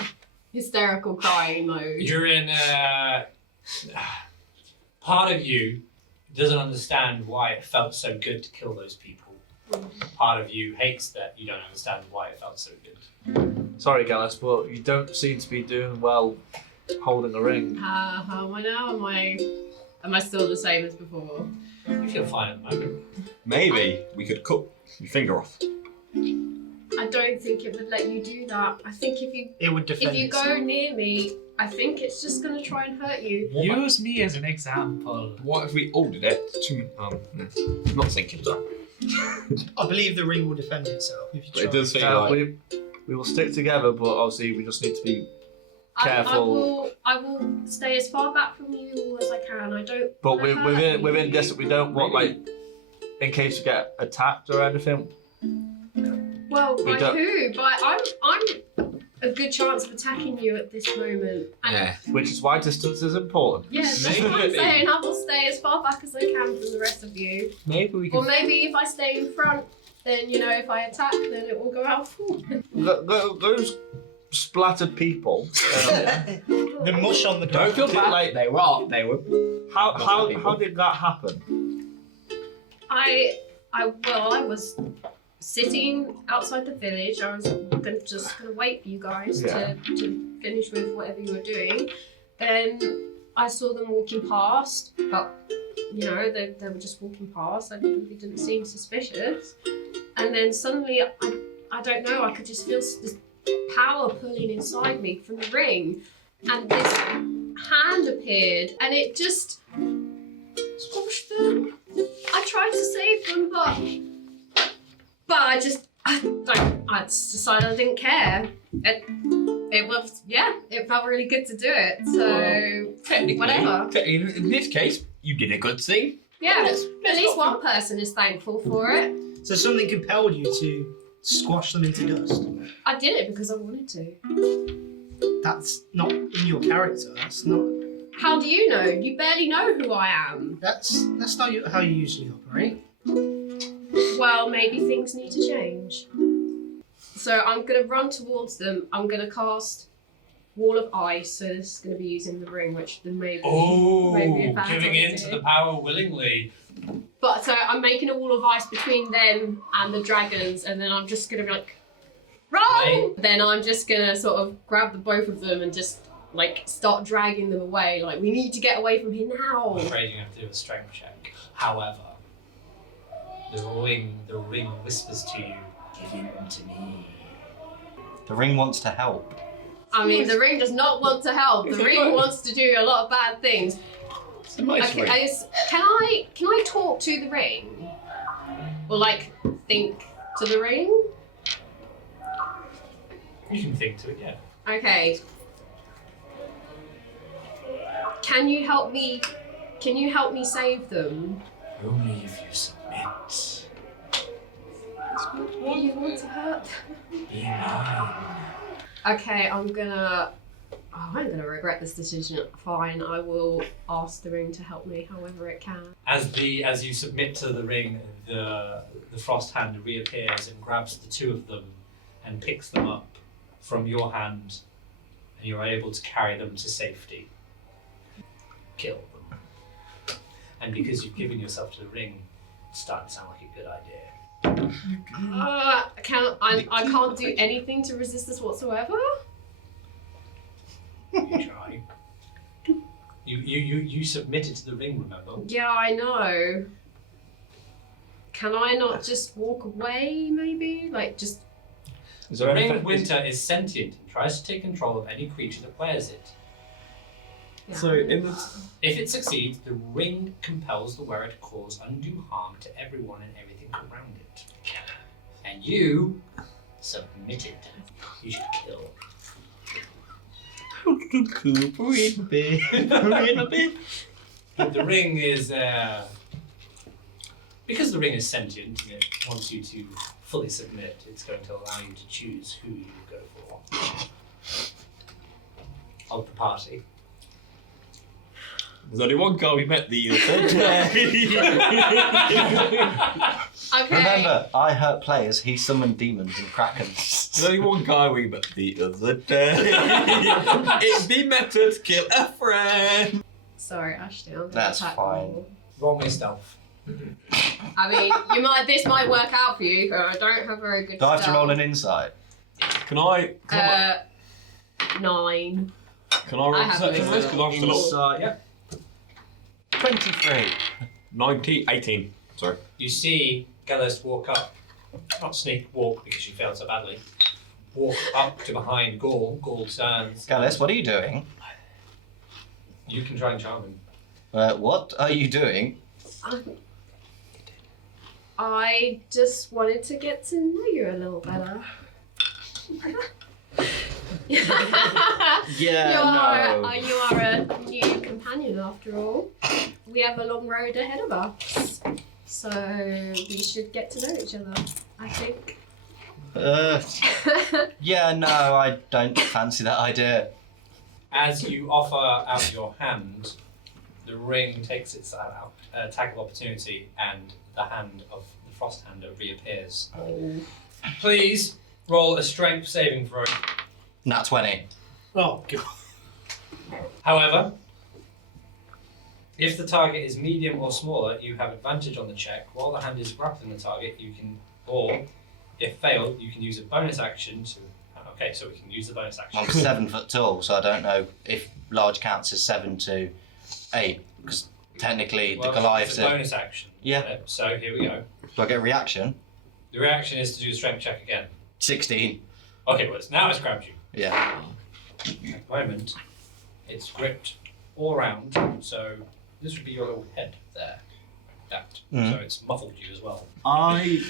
hysterical crying mode? You're in part of you doesn't understand why it felt so good to kill those people. Part of you hates that you don't understand why it felt so good. Sorry, Gelest, but you don't seem to be doing well holding a ring. How am I now? Am I still the same as before? You feel fine at the moment. Maybe we could cut your finger off. I don't think it would let you do that. I think It would defend if you itself. go near me, I think it's just gonna try and hurt you. Use me as an example. What if we ordered it to... not thinking that. I believe the ring will defend itself if you But try. it does seem like... We will stick together, but obviously we just need to be careful. I will stay as far back from you as I can. I don't. But wanna hurt you. within this, we don't want like in case you get attacked or anything. Well, we by don't- who? I'm a good chance of attacking you at this moment. And Which is why distance is important. yeah, that's what I'm saying. I will stay as far back as I can from the rest of you. Maybe we Or maybe if I stay in front, then if I attack, then it will go out forward. Those splattered people. The mush on the Don't feel bad. Like, They were. how did that happen? I was sitting outside the village. I was just gonna wait for you guys to finish with whatever you were doing. Then I saw them walking past, but they were just walking past. They didn't seem suspicious. And then suddenly, I don't know, I could just feel this power pulling inside me from the ring, and this hand appered, and it just squashed them. I tried to save them, but I decided I didn't care. It felt really good to do it. So Technically, whatever. In this case, you did a good thing. Yeah, at least one person is thankful for it. So something compelled you to squash them into dust. I did it because I wanted to. That's not in your character. That's not. How do you know? You barely know who I am. That's not how you usually operate. well, maybe things need to change. So I'm going to run towards them. I'm going to cast Wall of Ice. So this is going to be using the ring, which maybe a bad Giving in idea. to the power willingly. But so I'm making a wall of ice between them and the dragons, and then I'm just going to be like, roll! Then I'm just going to sort of grab the both of them and just like start dragging them away. Like, we need to get away from here now. I'm afraid you have to do a strength check. However, the ring whispers to you, give him to me. The ring wants to help. I mean, the ring does not want to help. The ring wants to do a lot of bad things. It's a nice ring. Can I talk to the ring? Or like think to the ring? You can think to it, yeah. Okay. Can you help me save them? Only if you submit. You want to hurt them? Be mine. Okay, I'm gonna regret this decision. Fine, I will ask the ring to help me however it can. As you submit to the ring, the frost hand reappears and grabs the two of them and picks them up from your hand, and you're able to carry them to safety. Kill them. And because you've given yourself to the ring, it's starting to sound like a good idea. I can't do anything to resist this whatsoever? You try. You submitted to the ring, remember? Yeah, I know. Can I not just walk away, maybe? Like, just... The ring of winter is sentient and tries to take control of any creature that wears it. Yeah. So If it succeeds, the ring compels the wearer to cause undue harm to everyone and everything around it. And you submitted. You should kill. The ring is because the ring is sentient and it wants you to fully submit, it's going to allow you to choose who you go for of the party. There's only one guy we met the other day. Okay. Remember, I hurt players, he summoned demons and krakens. There's only one guy we met the other day. It'd be better to kill a friend. Sorry, Ashley, I'm gonna That's attack fine. you. Roll me stealth. I mean, this might work out for you, but I don't have very good Do I have to roll an stealth. insight? Can I 9. can I roll I have perception for this? Because I'm still Insight. Yep. 23. 18. Sorry. You see Gelest walk up, not sneak, walk because she failed so badly. Walk up to behind Gaul. Gaul turns. Gallus, what are you doing? You can try and charm him. What are you doing? I just wanted to get to know you a little better. You are a new companion after all. We have a long road ahead of us, so we should get to know each other, I think. Yeah, no, I don't fancy that idea. As you offer out your hand, the ring takes its attack of opportunity, and the hand of the Frosthander reappears. Please roll a strength saving throw. Nat 20. Oh, God. However, if the target is medium or smaller, you have advantage on the check. While the hand is grappling the target, you can, or if failed, you can use a bonus action to. Okay, so we can use the bonus action. I'm 7 foot tall, so I don't know if large counts as 7 to 8, because technically Well, the Goliaths it's a bonus action. Yeah. So here we go. Do I get a reaction? The reaction is to do a strength check again. 16. Okay, well, now it's grabbed you. Yeah. At the moment, it's gripped all around, so this would be your little head there. That. Mhm. So it's muffled you as well. I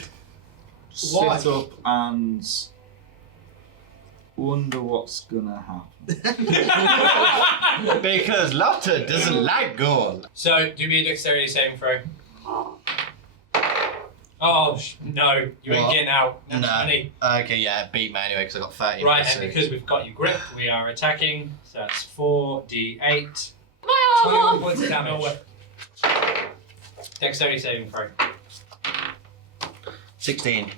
Why? sit up and wonder what's gonna happen. Because Lotta doesn't like gold. So, do me a dexterity saving throw. Oh, no, you ain't What? getting out. That's No. funny. Okay, yeah, it beat me anyway because I got 30. Right, plus and 6. because we've got you gripped, we are attacking. So that's 4d8. My 21 arm! points of damage. Dexterity saving throw. 16.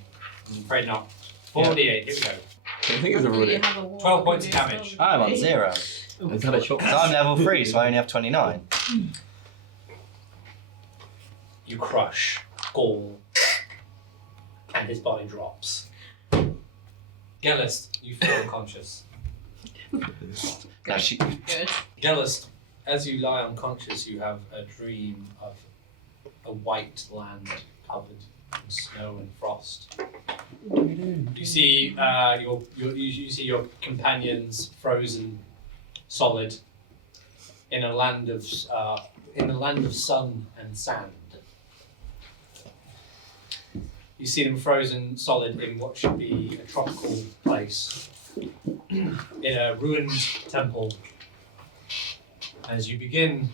I'm afraid not. 4d8, here we go. I think it's a Luckily you really. have a wall 12 that points can of do damage. spell I'm on ability. 0. It's had a shot. So I'm level 3, so I only have 29. You crush Gall, and his body drops. Gelest, you feel unconscious. Now she, Good. Gelest, as you lie unconscious, you have a dream of a white land covered in snow and frost. You see you see your companions frozen solid in a land of sun and sand. You see them frozen solid in what should be a tropical place, in a ruined temple. As you begin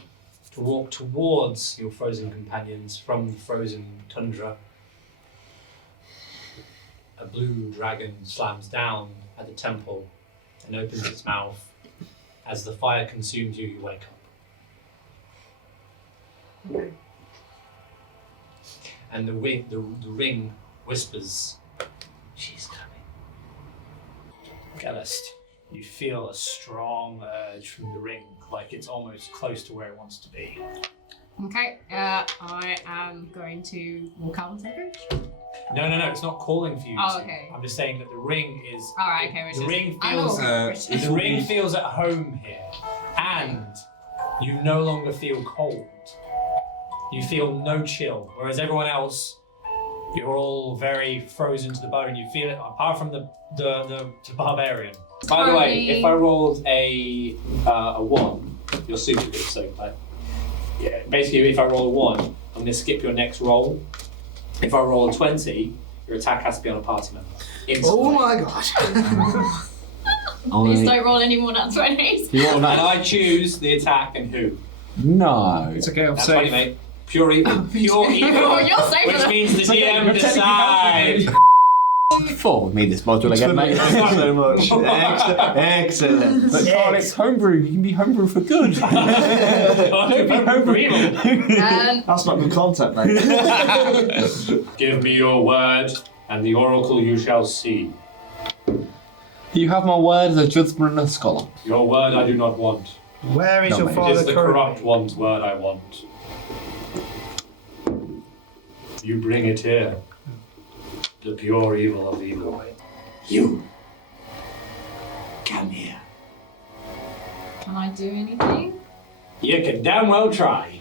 to walk towards your frozen companions from the frozen tundra, a blue dragon slams down at the temple and opens its mouth. As the fire consumes you, you wake up. And the ring whispers, "She's coming." Gelest, you feel a strong urge from the ring, like it's almost close to where it wants to be. Okay, I am going to walk out and take it. No, it's not calling for you. Oh, to. okay. I'm just saying that the ring is. Alright, okay, The which ring is... I know feels. which is- The ring feels at home here, and you no longer feel cold. You feel no chill, whereas everyone else, you're all very frozen to the bone. You feel it, apart from the barbarian. By the way, if I rolled a 1, you're super good. So, basically, if I roll a 1, I'm going to skip your next roll. If I roll a 20, your attack has to be on a party member. Instantly. Oh my god. Please don't roll any more than 20s. And I choose the attack and who. No. It's okay, I'm That's safe. funny, mate. Pure evil. Pure evil. You're safe Which with means the It's okay, DM you're technically decide. Four with me this module again, mate. Thank you so much. Excellent. But Carl, it's homebrew. You can be homebrew for good. Don't be homebrew for evil. That's not good content, mate. Give me your word, and the oracle you shall see. You have my word as a judgment and a scholar. Your word I do not want. Where is your It father is the currently? corrupt one's word I want. You bring it here. The pure evil of evil. You. Come here. Can I do anything? You can damn well try.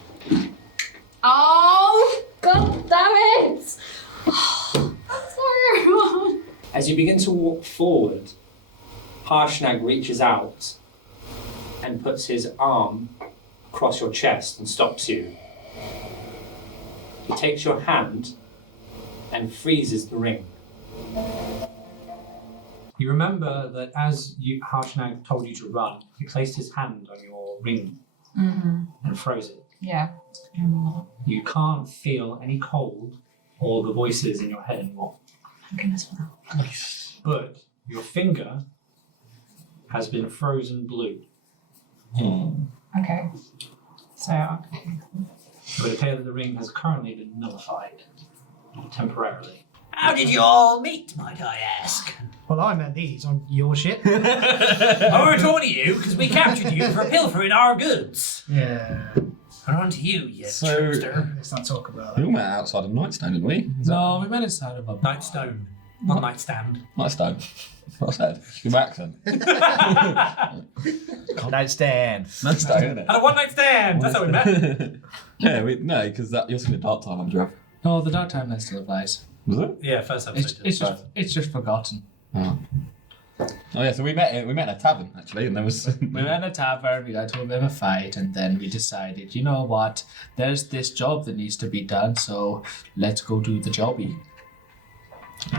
Oh, god damn it! Sorry. As you begin to walk forward, Harshnag reaches out and puts his arm across your chest and stops you. He takes your hand and freezes the ring. You remember that as Harshnag told you to run, he placed his hand on your ring and froze it. Yeah. You can't feel any cold or the voices in your head anymore. Thank goodness for that. But your finger has been frozen blue. Okay. So, But it appears that the ring has currently been nullified temporarily. How did you all meet, might I ask? Well, I meant these on your ship. Oh, we're talking to you because we captured you for pilfering our goods. Yeah. We're on to you, you So- trickster. Let's not talk about We that. all met outside of Nightstone, didn't we? No, we met inside of a Nightstone, not nightstand. Nightstone. What I said. Good accent. Nightstand. Nightstone, isn't it? And a one-night stand! That's how we met. Yeah, no, because you're saying Dark Time, I'm sure. No, the dark timeline still applies. Was it? Yeah, first episode. It's just forgotten. Oh. Oh yeah, so we met in a tavern actually, and there was We went in a tavern, we got to a bit of a fight, and then we decided, you know what, there's this job that needs to be done, so let's go do the jobby.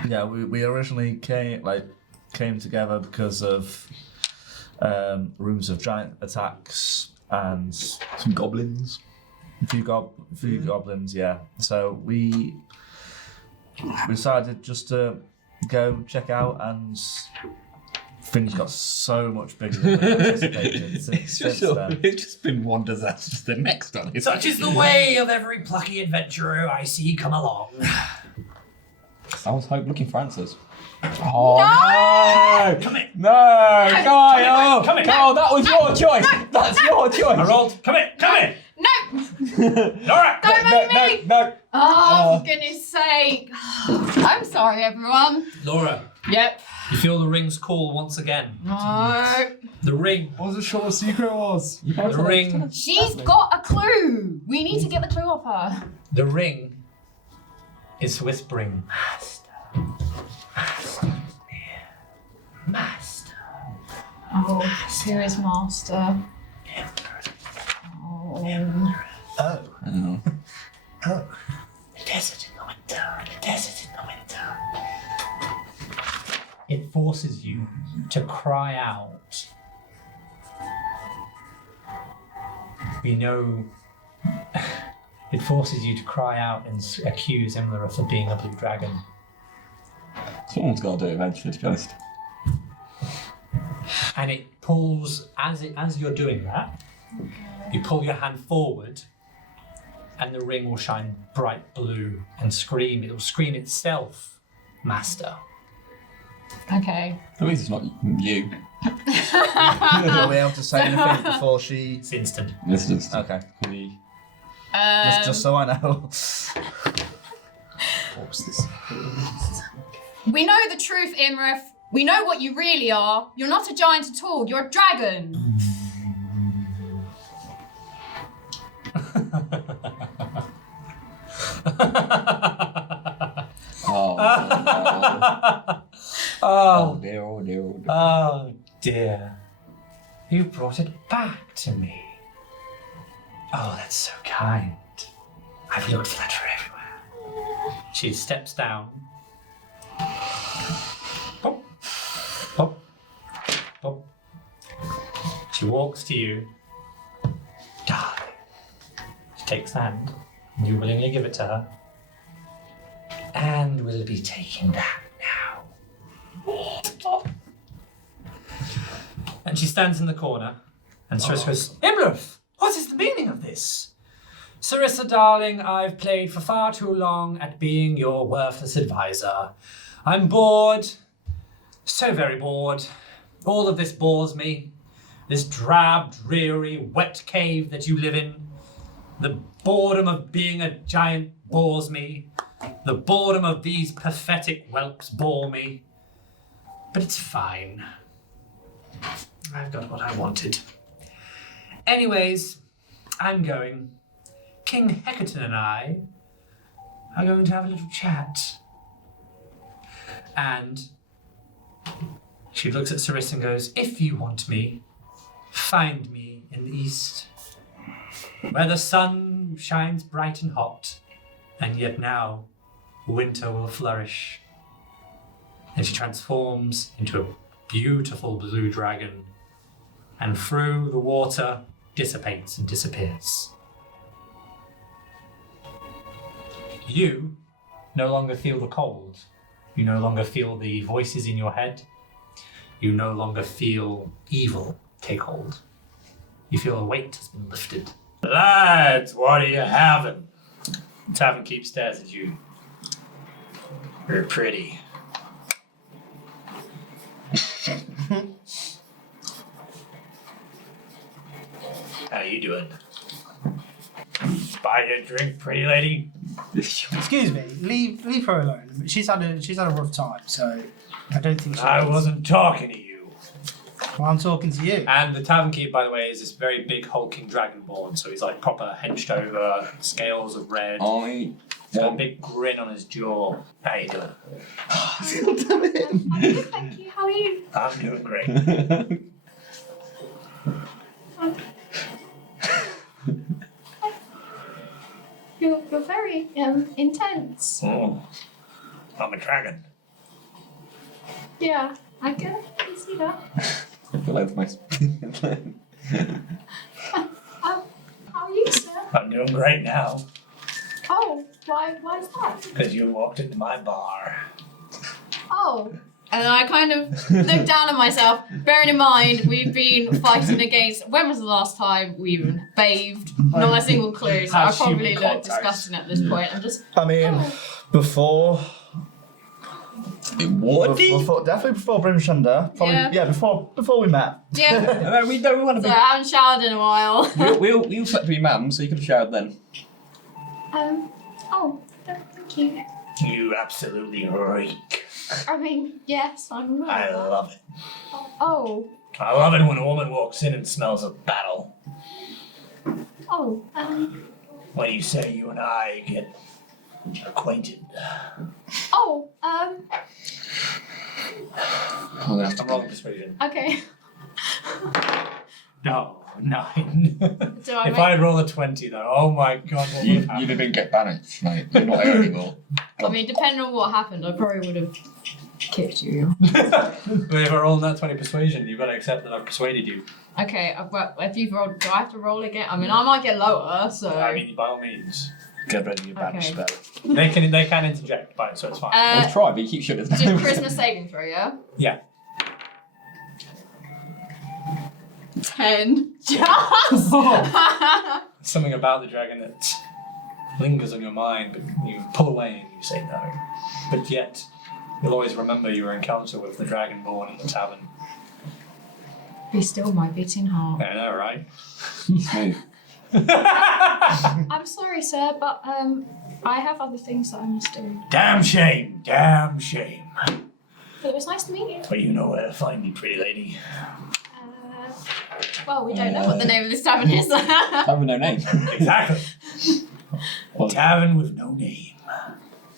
Yeah, we originally came together because of rumours of giant attacks and some goblins. A few goblins, yeah. So we decided just to go check out, and things got so much bigger than we anticipated since then. It's just been one disaster to the next on it. Such is the way of every plucky adventurer I see come along. I was looking for answers. Oh no! Come here! No! Kyle! Come here! Kyle, that was your choice! That's your choice! I rolled. Come here! Come here! No! Laura! Don't make me! No! Oh, for goodness sake. I'm sorry, everyone. Laura, Yep. you feel the ring's call once again. No. The ring. I wasn't sure what secret it was. The ring. She's got a clue. We need to get the clue off her. The ring is whispering. Master. Oh, who is Master? Oh. Oh. Oh. Oh. The desert in the winter. The desert in the winter. It forces you to cry out. We know. It forces you to cry out and accuse Imlerith of being a blue dragon. Someone's got to do it eventually, to be honest. And it pulls, as you're doing that, you pull your hand forward and the ring will shine bright blue and scream. It will scream itself, Master. Okay. At least it's not you. Are we able to say anything before she... It's instant. Okay. Um, Just so I know. What was this? We know the truth, Imrith. We know what you really are. You're not a giant at all. You're a dragon. Oh dear, oh dear, oh dear. Oh dear. You brought it back to me. Oh, that's so kind. I've looked for that for everywhere. She steps down. Pop. Pop. Pop. She walks to you. Darling. She takes the hand. You willingly give it to her. And we'll be taking that now. And she stands in the corner, and Sarissa goes, Imlerith, what is the meaning of this? Sarissa, darling, I've played for far too long at being your worthless advisor. I'm bored, so very bored. All of this bores me. This drab, dreary, wet cave that you live in. The boredom of being a giant bores me. The boredom of these pathetic whelps bore me. But it's fine. I've got what I wanted. Anyways, I'm going. King Hecaton and I are going to have a little chat. And she looks at Sarissa and goes, if you want me, find me in the east, where the sun shines bright and hot, and yet now winter will flourish. And she transforms into a beautiful blue dragon, and through the water dissipates and disappears. You no longer feel the cold. You no longer feel the voices in your head. You no longer feel evil take hold. You feel a weight has been lifted. Lads, what are you having? Tavern Keep stares at you. You're pretty. How you doing? Buy you a drink, pretty lady? Excuse me, leave her alone. She's had a rough time, so I don't think she I wasn't talking to you. Well, I'm talking to you. And the Tavern Keep, by the way, is this very big hulking dragonborn, so he's like proper hunched over, scales of red. He's got a big grin on his jaw. How you doing? I'm good, thank you. How are you? I'm doing great. You're very intense. Oh, I'm a dragon. Yeah, I can see that. I feel like my How are you, sir? I'm doing great now, Oh, why is that? because you walked into my bar. Oh. And I kind of look down at myself, bearing in mind we've been fighting against. When was the last time we even bathed? Not a single clue. So I Has probably human look contact. disgusting at this point. I'm just. I mean, before Definitely before Brimshanda. Probably, Yeah. before we met. Yeah. We want to So be. I haven't showered in a while. We'll set to be mam, so you can shower then. Oh, thank you. You absolutely reek. I mean, yes, I'm aware I of that. love it. Oh, I love it when a woman walks in and smells of battle. oh, When you say you and I get acquainted. I'm wrong persuasion. okay. No, 9. Do I If make- I roll a 20 though, oh my god, what would You have happened? didn't get banished, mate. You're not here anymore. I mean, depending on what happened, I probably would have kicked you. But if I roll that 20 persuasion, you've got to accept that I've persuaded you. Okay, if you've rolled, do I have to roll again? I mean, I might get lower, so. I mean, by all means. Get ready your banish Okay. spell. They can interject, but so it's fine. I'll try, but you keep shooting Just charisma saving throw, yeah? Yeah. 10. Just! Something about the dragon that lingers on your mind, but you pull away and you say no. But yet, you'll always remember your encounter with the dragonborn in the tavern. Be still my beating heart. I know, right? Smooth. I'm sorry, sir, but I have other things that I must do. Damn shame, damn shame. But it was nice to meet you. But you know where to find me, pretty lady. Well, we don't know what the name of this tavern is. Tavern with no name. Exactly. Tavern with no name.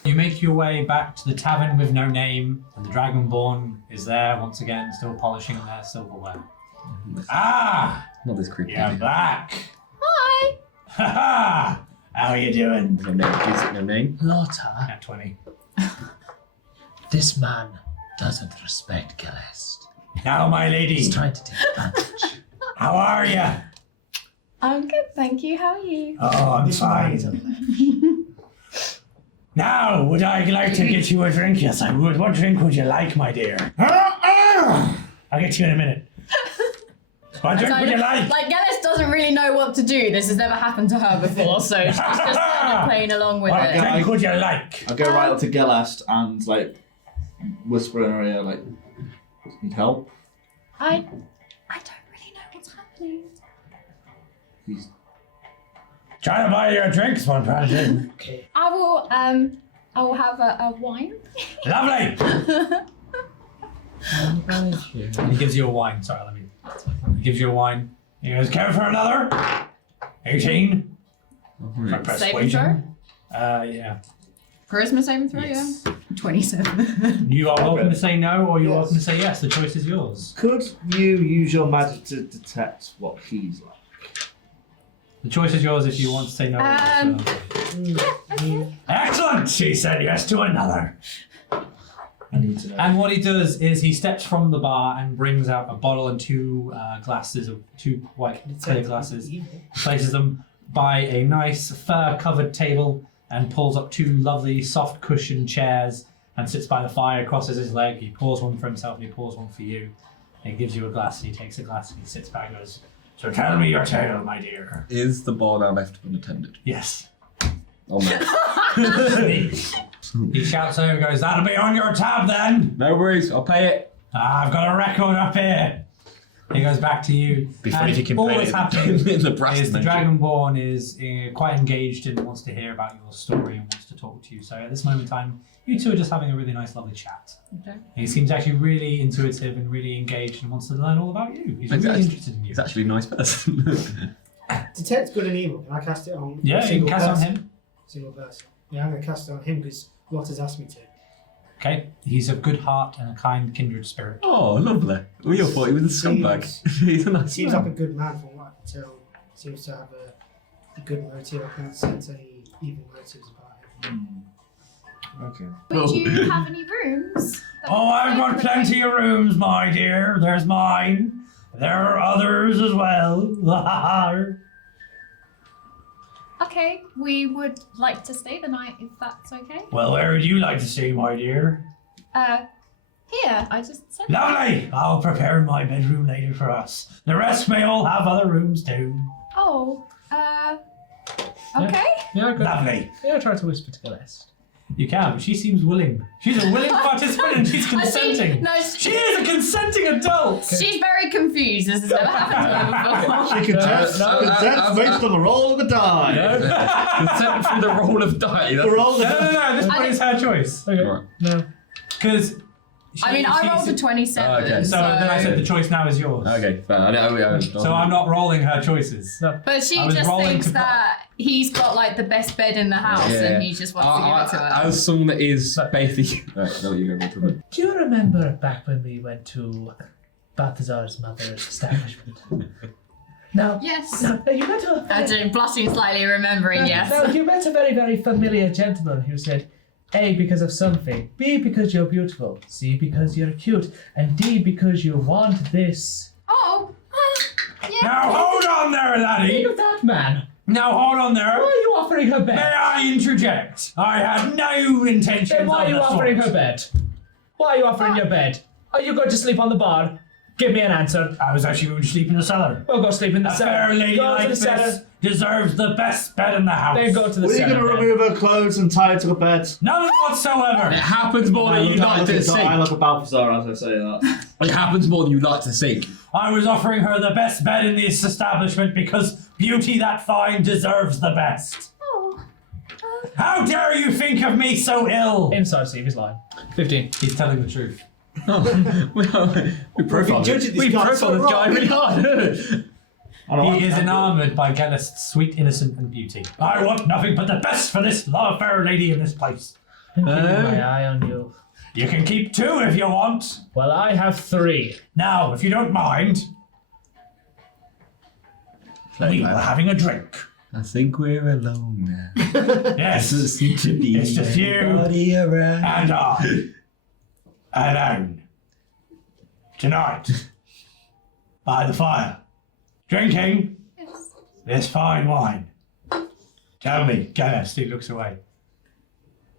You make your way back to the tavern with no name, and the Dragonborn is there once again, still polishing their silverware. Ah! Not this creepy. You're back. Hi! Ha ha! How you doing? No name. Is it no name? Lotta, At 20. this man doesn't respect Gelest. Now, my lady. He's trying to take advantage. How are you? I'm good, thank you. How are you? Oh, I'm fine. Now, would I like to get you a drink? Yes, I would. What drink would you like, my dear? I'll get you in a minute. What drink would you like? Like, Gelest doesn't really know what to do. This has never happened to her before, so she's just kind of playing along with What it. drink would you like? I'll go right up to Gelest and like whisper in her ear like, "Need help?" I don't really know what's happening. He's Trying to buy you a drink, is what I'm trying to do. Okay. I will have a wine. Lovely! And he gives you a wine. Sorry, let me. He gives you a wine. You guys care for another? 18? For Saving persuasion? Yeah. Charisma saving throw, Yes. yeah? 27. You are welcome to say no, or you're welcome to say yes. The choice is yours. Could you use your magic to detect what he's like? The choice is yours if you want to say no. Excellent! She said yes to another. I need to know. And what he does is he steps from the bar and brings out a bottle and two glasses of two white clear glasses, places them by a nice fur-covered table, and pulls up two lovely soft cushioned chairs and sits by the fire, crosses his leg. He pours one for himself and he pours one for you. And he gives you a glass. And he takes a glass and he sits back and goes, "So tell me your tale, my dear." Is the bar now left unattended? Yes. Oh no. He shouts over and goes, "That'll be on your tab then." No worries, I'll pay it. I've got a record up here. He goes back to you. Be funny if you can all play that's it happening in the brass is the dimension. Dragonborn is quite engaged and wants to hear about your story and wants to talk to you. So at this moment in time, you two are just having a really nice, lovely chat. Okay. He seems actually really intuitive and really engaged and wants to learn all about you. He's really interested in you. He's actually a nice person. Detect good and evil. Can I cast it on? Yeah, a you single can cast it on person? him. Single person. Yeah, I'm going to cast it on him because Lotta's asked me to. Okay, he's a good heart and a kind kindred spirit. Oh, lovely. We all thought he was a scumbag. He's a nice Seems man. like a good man from what I can tell. Seems to have a good motive. I can't sense any evil motives about him. Okay. Would you have any rooms? Oh, I've got plenty of rooms, my dear. There's mine. There are others as well. Okay, we would like to stay the night if that's okay. Well, where would you like to stay, my dear? Here, I just said. Lovely! I'll prepare my bedroom later for us. The rest may all have other rooms too. Oh, okay. Yeah, good. Lovely. Yeah, I try to whisper to Gelest. You can, but she seems willing. She's a willing participant and she's consenting. She is a consenting adult. She's very confused. This has never happened to her before. She consents based on the roll of the die. Consent for the roll of die. The roll of No. This one is her choice. Okay. Right. No. Because. I mean, I rolled a 27. Okay. So then I said the choice now is yours. Okay, fair. So I'm not rolling her choices. No. But she I was just rolling thinks to- that he's got like the best bed in the house and he just wants to give it to her. As someone that is basically. Right, no, you go, Richard. Do you remember back when we went to Balthazar's mother's establishment? No. Yes. No, you met a. I did, blushing slightly, remembering, yes. No, you met a very, very familiar gentleman who said, A, because of something, B, because you're beautiful, C, because you're cute, and D, because you want this. Oh. Yeah. Now hold on there, laddie. Think of that man. Now hold on there. Why are you offering her bed? May I interject? I had no intention Then why of are you the offering sort. her bed? Why are you offering your bed? Are you going to sleep on the bar? Give me an answer. I was actually going to sleep in the cellar. We'll go sleep in the A cellar. fair lady Go to like the this cellar. deserves the best bed in the house. Then go to the Were you cellar. going to then. remove her clothes and tie her to the bed? None whatsoever. It happens more than you'd like to think. I look at Balthazar as I say that. It happens more than you'd like to think. I was offering her the best bed in this establishment because beauty that fine deserves the best. Oh. How dare you think of me so ill? Inside Steve is lying. 15. He's telling the truth. We profile this guy really hard. He is enamoured by Gelest's sweet, innocent, and beauty. I want nothing but the best for this fair lady in this place. I'm keeping my eye on you. You can keep 2 if you want. Well, I have 3. Now, if you don't mind, we were having a drink. I think we're alone now. Yes, Doesn't seem to be it's just you anybody around. and I. Alone. Tonight. By the fire. Drinking this fine wine. Tell me, Gelest, he looks away.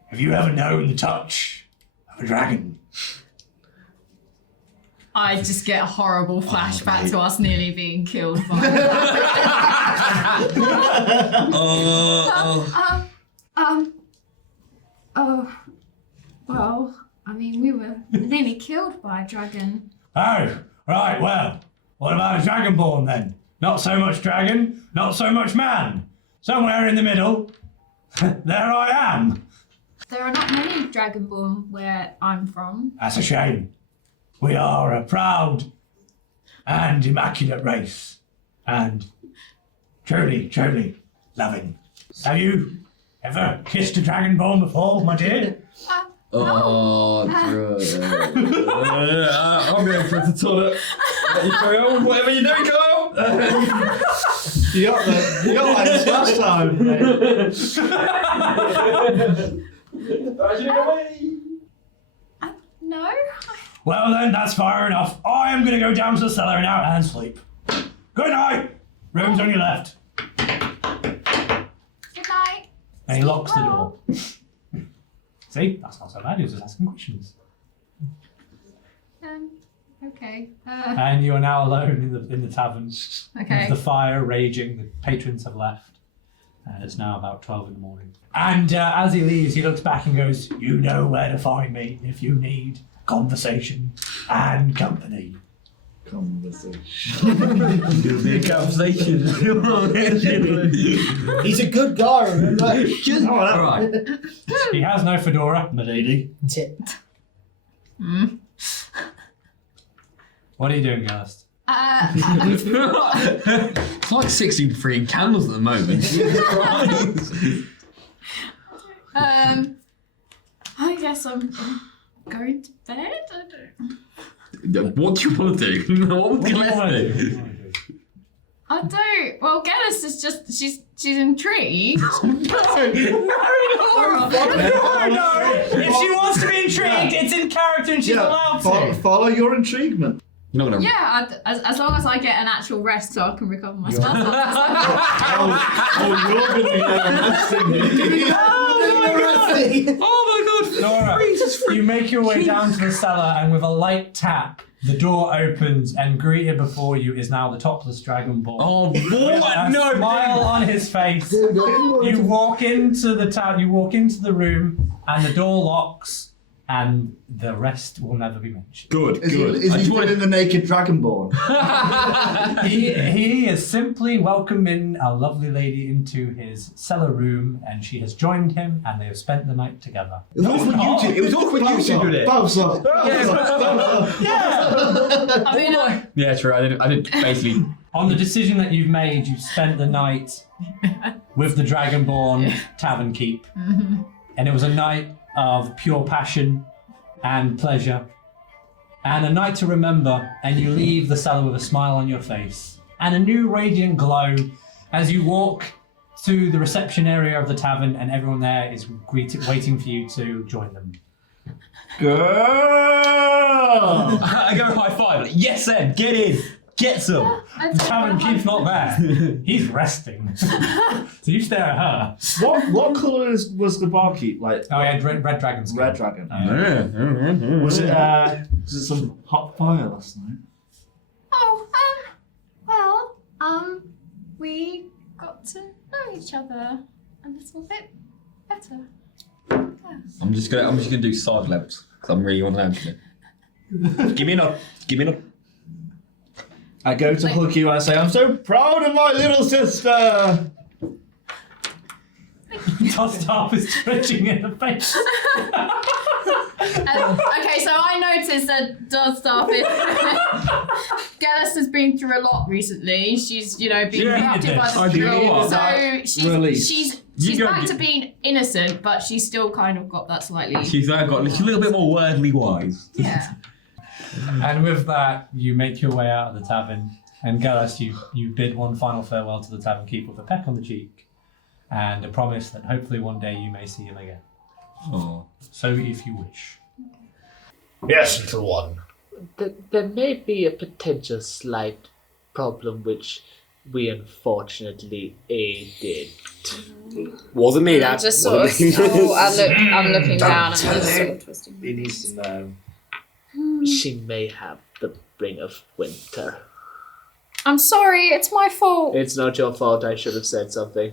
have you ever known the touch of a dragon? I just get a horrible flashback to us nearly being killed by. Well, I mean, we were nearly killed by a dragon. Oh, right, well, what about a dragonborn then? Not so much dragon, not so much man. Somewhere in the middle, there I am. There are not many dragonborn where I'm from. That's a shame. We are a proud and immaculate race, and truly, truly loving. Have you ever kissed a dragonborn before, my dear? Oh, I'm going to the toilet. Let you carry on with whatever you're doing, Kyle. You got like this last time. No. Well then, that's far enough. I am going to go down to the cellar now and sleep. Good night. Room's on your left. Good night. And he locks the door. See, that's not so bad. He was just asking questions. Okay. And you are now alone in the tavern. Okay. With the fire raging. The patrons have left. And it's now about 12 in the morning. And as he leaves, he looks back and goes, You know where to find me if you need conversation and company. Conversation. He's a good guy, remember? All right. He has no fedora, milady. What are you doing, Gelest? It's like 16 freaking candles at the moment. I guess I'm going to bed. What do you want to do? What would Gelest do? I don't. Well, Gelest is just she's intrigued. No! If she wants to be intrigued, it's in character and she's allowed to. Follow your intriguement. You're not gonna. Yeah, as long as I get an actual rest so I can recover my spells. You're going to be Oh my god! Nora, you make your way down to the cellar and with a light tap, the door opens and greeted before you is now the topless dragonborn. Oh, With what? a No! smile on his face. You walk into the room and the door locks, and the rest will never be mentioned. Good, Is he in the naked dragonborn? He is simply welcoming a lovely lady into his cellar room, and she has joined him, and they have spent the night together. It was awkward you two. It was awkward you two did it. I mean, Yeah, true. I did basically. On the decision that you've made, you've spent the night with the Dragonborn Tavern Keep, and it was a night of pure passion and pleasure, and a night to remember, and you leave the cellar with a smile on your face and a new radiant glow as you walk to the reception area of the tavern, and everyone there is waiting for you to join them. Girl! I go high five. Like, yes, Ed, get in. Get some. The tavern keep's not there. He's resting. So you stare at her. What colour was the barkeep like? Oh, yeah, red dragon. Red dragon. Was it some hot fire last night? we got to know each other a little bit better. I'm just gonna do side lamps because I'm really on to. Give me a nod. Give me a nod. I go to hug you and I say, I'm so proud of my little sister! Tostop is twitching in the face. Okay, so I noticed that Tostop is... Gelest has been through a lot recently. She's, been corrupted by the tree. So she's back to being innocent, but she's still kind of got that slightly... She's got a little bit more worldly wise. Yeah. And with that, you make your way out of the tavern, and Gelest, you bid one final farewell to the tavern keep with a peck on the cheek, and a promise that hopefully one day you may see him again. Oh. So if you wish. Yes, little one. There may be a potential slight problem which we unfortunately aided. Wasn't me, that. Just sort of... I'm looking down and just sort of twisting. He needs to know. She may have the Ring of Winter. I'm sorry, it's my fault. It's not your fault, I should have said something.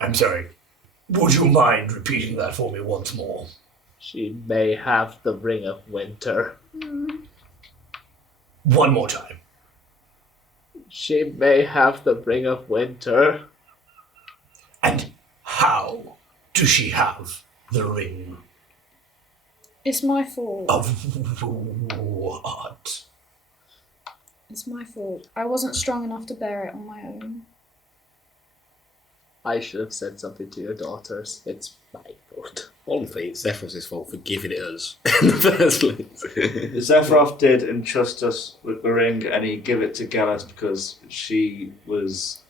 I'm sorry. Would you mind repeating that for me once more? She may have the Ring of Winter. One more time. She may have the Ring of Winter. And how does she have the ring? It's my fault. Of what? It's my fault. I wasn't strong enough to bear it on my own. I should have said something to your daughters. It's my fault. Honestly, it's Zephyr's fault for giving it us in the first place. Sephiroth did entrust us with the ring, and he gave it to Gelest because she was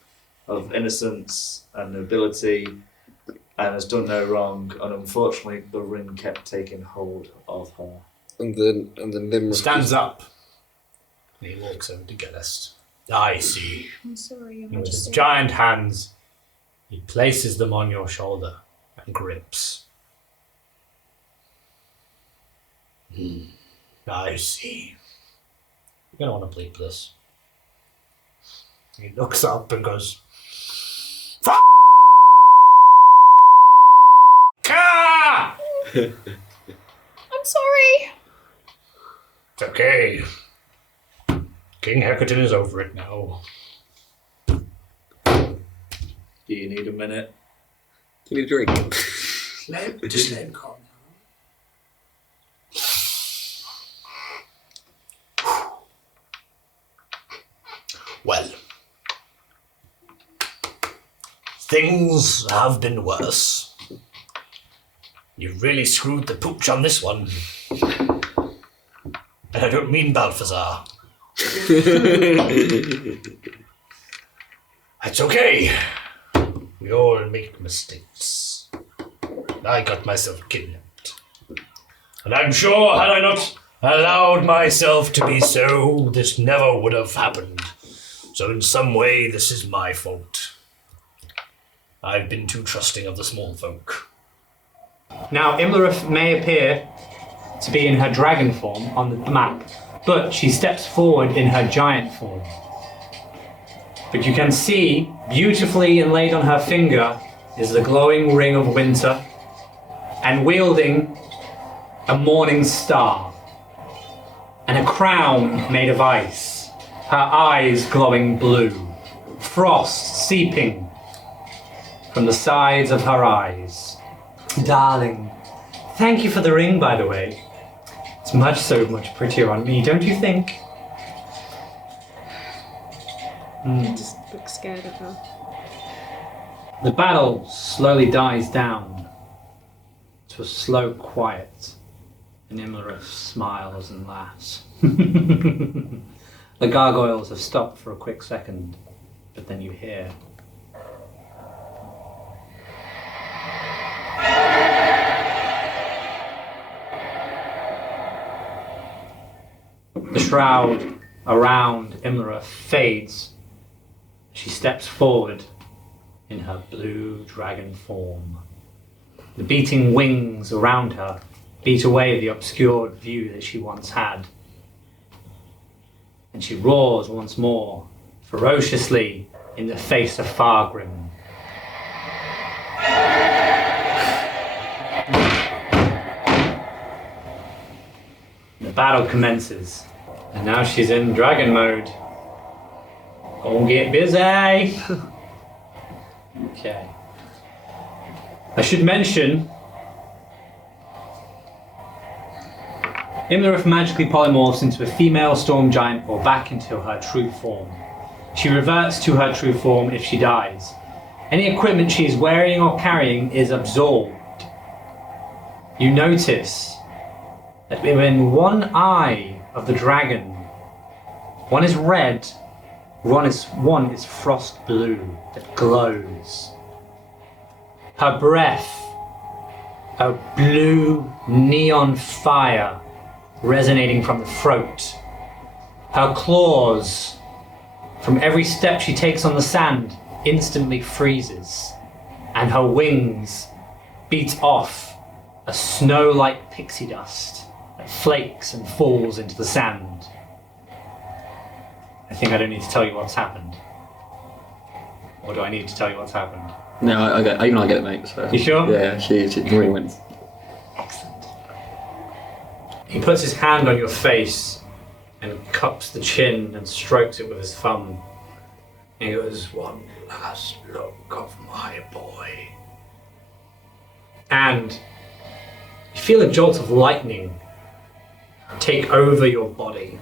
of innocence and nobility and has done no wrong, and unfortunately the ring kept taking hold of her. And then Nimrod stands up. And he walks over to Gelest. I see. I'm sorry, Your And with his Majesty. giant hands, he places them on your shoulder and grips. I see. You're gonna want to bleep this. He looks up and goes, "Fuck!" I'm sorry. It's okay. King Hecaton is over it now. Do you need a minute? You need a drink. Just let him calm down. Well, things have been worse. You've really screwed the pooch on this one. And I don't mean Balthazar. It's okay. We all make mistakes. I got myself kidnapped. And I'm sure had I not allowed myself to be so, this never would have happened. So in some way, this is my fault. I've been too trusting of the small folk. Now, Imlerith may appear to be in her dragon form on the map, but she steps forward in her giant form. But you can see, beautifully inlaid on her finger, is the glowing ring of winter, and wielding a morning star, and a crown made of ice, her eyes glowing blue, frost seeping from the sides of her eyes. Darling, thank you for the ring, by the way. It's so much prettier on me, don't you think? I just look scared of her. The battle slowly dies down to a slow quiet, and Imlerith smiles and laughs. The gargoyles have stopped for a quick second, but then you hear. The shroud around Imlerith fades. She steps forward in her blue dragon form. The beating wings around her beat away the obscured view that she once had. And she roars once more, ferociously in the face of Fargrim. The battle commences, and now she's in dragon mode. Go get busy! Okay. I should mention, Imlerith magically polymorphs into a female storm giant or back into her true form. She reverts to her true form if she dies. Any equipment she is wearing or carrying is absorbed. You notice that in one eye of the dragon, one is red, one is frost blue that glows. Her breath, a blue neon fire resonating from the throat. Her claws, from every step she takes on the sand, instantly freezes, and her wings beat off a snow-like pixie dust that flakes and falls into the sand. I think I don't need to tell you what's happened. Or do I need to tell you what's happened? No, I get it, mate. So. You sure? Yeah, she really wins. He puts his hand on your face and cups the chin and strokes it with his thumb. He goes, "One last look of my boy." And you feel a jolt of lightning take over your body.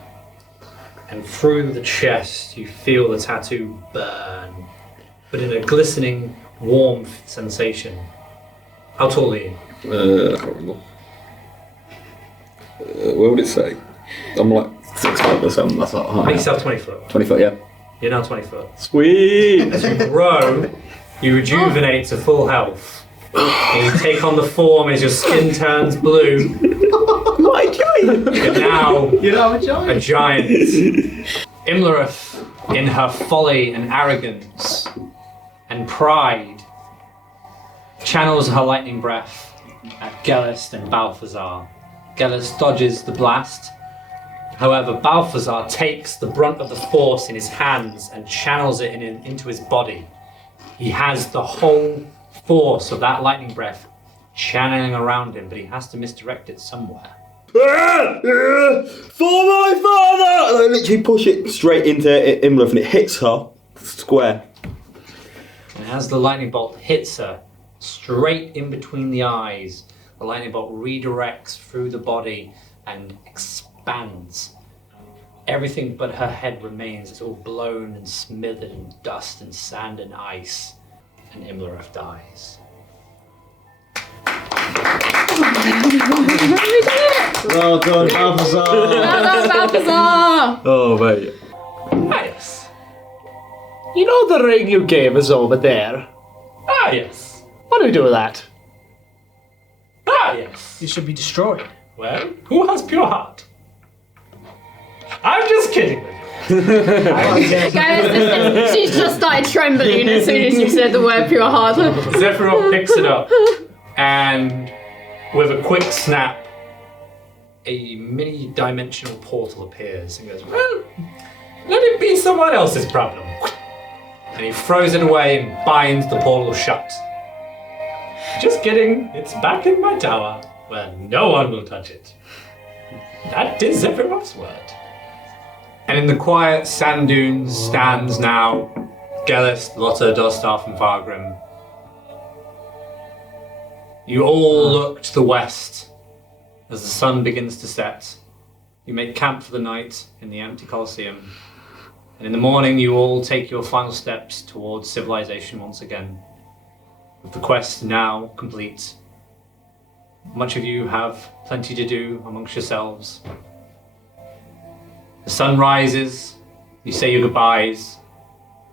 And through the chest, you feel the tattoo burn, but in a glistening, warm sensation. How tall are you? I can't remember. What would it say? I'm like 6'5" or something. That's not high. Make yourself 20 foot. 20 foot, yeah. You're now 20 foot. Sweet! As you grow, you rejuvenate to full health. And you take on the form as your skin turns blue. What a giant! You're now a giant. Imlerith, in her folly and arrogance and pride, channels her lightning breath at Gelest and Balthazar. Gelest dodges the blast. However, Balthazar takes the brunt of the force in his hands and channels it into his body. He has the whole force of that lightning breath channeling around him, but he has to misdirect it somewhere. For my father! And I literally push it straight into Imlerith and it hits her square. And as the lightning bolt hits her, straight in between the eyes, the lightning bolt redirects through the body and expands. Everything but her head remains. It's all blown and smothered in dust and sand and ice. And Imlerith dies. Well done, Balthazar! Well done, Balthazar! Oh, mate. Ah, yes. You know the ring you gave us over there? Ah, yes. What do we do with that? Ah, yes. It should be destroyed. Well, who has pure heart? I'm just kidding with you. Guys, she's just started trembling as soon as you said the word pure heart. Sephiroth picks it up and with a quick snap, a mini-dimensional portal appears and goes, "Well, let it be someone else's problem." And he throws it away and binds the portal shut. Just kidding. It's back in my tower, where no one will touch it. That is everyone's word. And in the quiet sand dunes stands now Gelest, Lotta, Dostarf, and Fargrim. You all look to the west as the sun begins to set. You make camp for the night in the empty Colosseum. And in the morning, you all take your final steps towards civilization once again. With the quest now complete, much of you have plenty to do amongst yourselves. The sun rises, you say your goodbyes.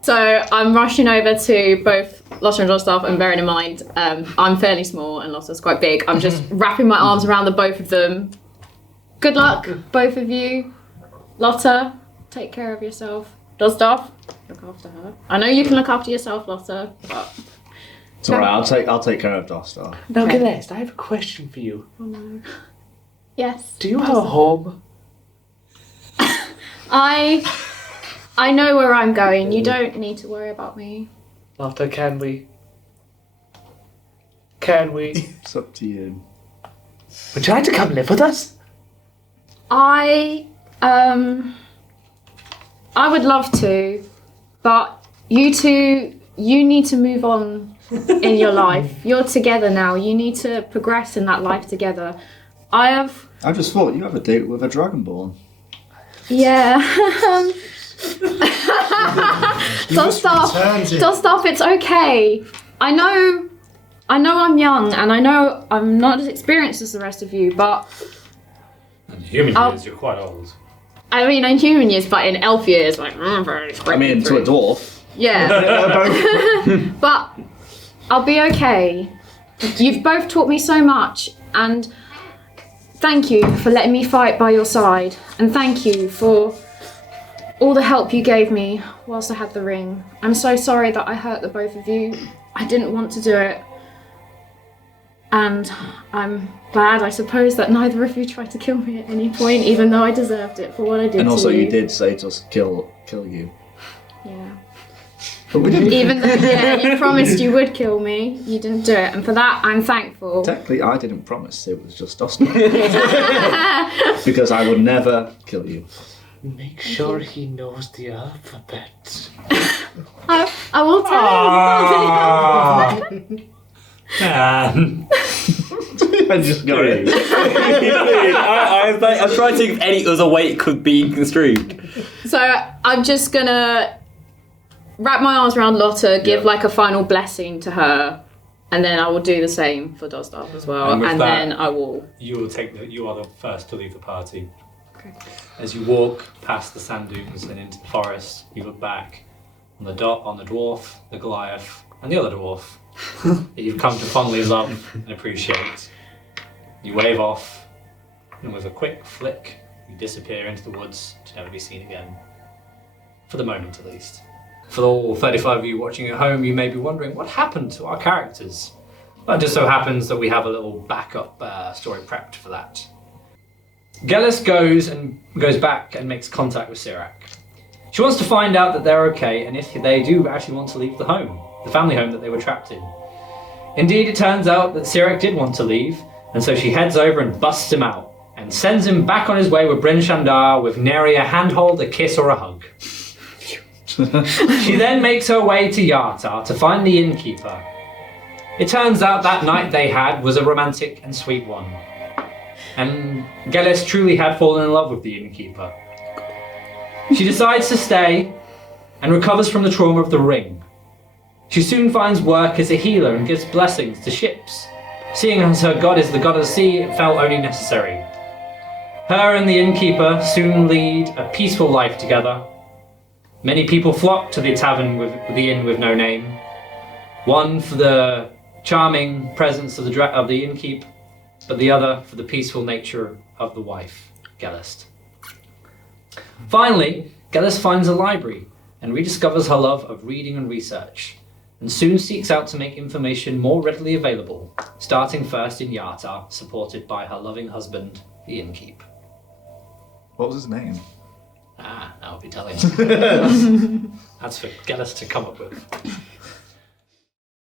So I'm rushing over to both Lotta and Dostarf, and bearing in mind I'm fairly small and Lotta's quite big, I'm just wrapping my arms around the both of them. Good luck, both of you. Lotta, take care of yourself. Dostarf, look after her. I know you can look after yourself, Lotta, but... It's alright, I'll take care of Dostarf. Now, Gelest, I have a question for you. Oh no. Yes. Do you have a home? I know where I'm going. You don't need to worry about me. Lotta, can we? Can we? It's up to you. Would you like to come live with us? I would love to, but you two, you need to move on in your life. You're together now. You need to progress in that life together. I just thought you have a date with a Dragonborn. Yeah. Dostarf, it's okay. I know I'm young, and I know I'm not as experienced as the rest of you, but... In human years, you're quite old. I mean, in human years, but in elf years, like... I mean, to a dwarf. Yeah. But I'll be okay. You've both taught me so much, and thank you for letting me fight by your side, and thank you for all the help you gave me whilst I had the ring. I'm so sorry that I hurt the both of you. I didn't want to do it. And I'm glad, I suppose, that neither of you tried to kill me at any point, even though I deserved it for what I did to you. And also you did say to us, kill you. Yeah. But we didn't. Even though you promised you would kill me, you didn't do it. And for that, I'm thankful. Technically, I didn't promise. It was just Dostarf. Because I would never kill you. Make sure he knows the alphabet. I will tell him. Man. I just got it. I was trying to think of any other way it could be construed. So I'm just gonna wrap my arms around Lotta, give like a final blessing to her, and then I will do the same for Dostarf as well. And then I will. You are the first to leave the party. Okay. As you walk past the sand dunes and into the forest, you look back on the dwarf, the Goliath, and the other dwarf that you've come to fondly love and appreciate. You wave off, and with a quick flick, you disappear into the woods to never be seen again. For the moment, at least. For all 35 of you watching at home, you may be wondering what happened to our characters. Well, it just so happens that we have a little backup story prepped for that. Gelest goes back and makes contact with Sirac. She wants to find out that they're okay and if they do actually want to leave the home, the family home that they were trapped in. Indeed, it turns out that Sirac did want to leave, and so she heads over and busts him out and sends him back on his way with Bryn Shandar with nary a handhold, a kiss, or a hug. She then makes her way to Yartar to find the innkeeper. It turns out that night they had was a romantic and sweet one. And Gelest truly had fallen in love with the innkeeper. She decides to stay and recovers from the trauma of the ring. She soon finds work as a healer and gives blessings to ships. Seeing as her god is the god of the sea, it felt only necessary. Her and the innkeeper soon lead a peaceful life together. Many people flock to the tavern with the inn with no name. One for the charming presence of the innkeep, but the other for the peaceful nature of the wife, Gelest. Finally, Gelest finds a library and rediscovers her love of reading and research, and soon seeks out to make information more readily available, starting first in Yartar, supported by her loving husband, the innkeep. What was his name? I'll be telling you. That's for Gelest to come up with.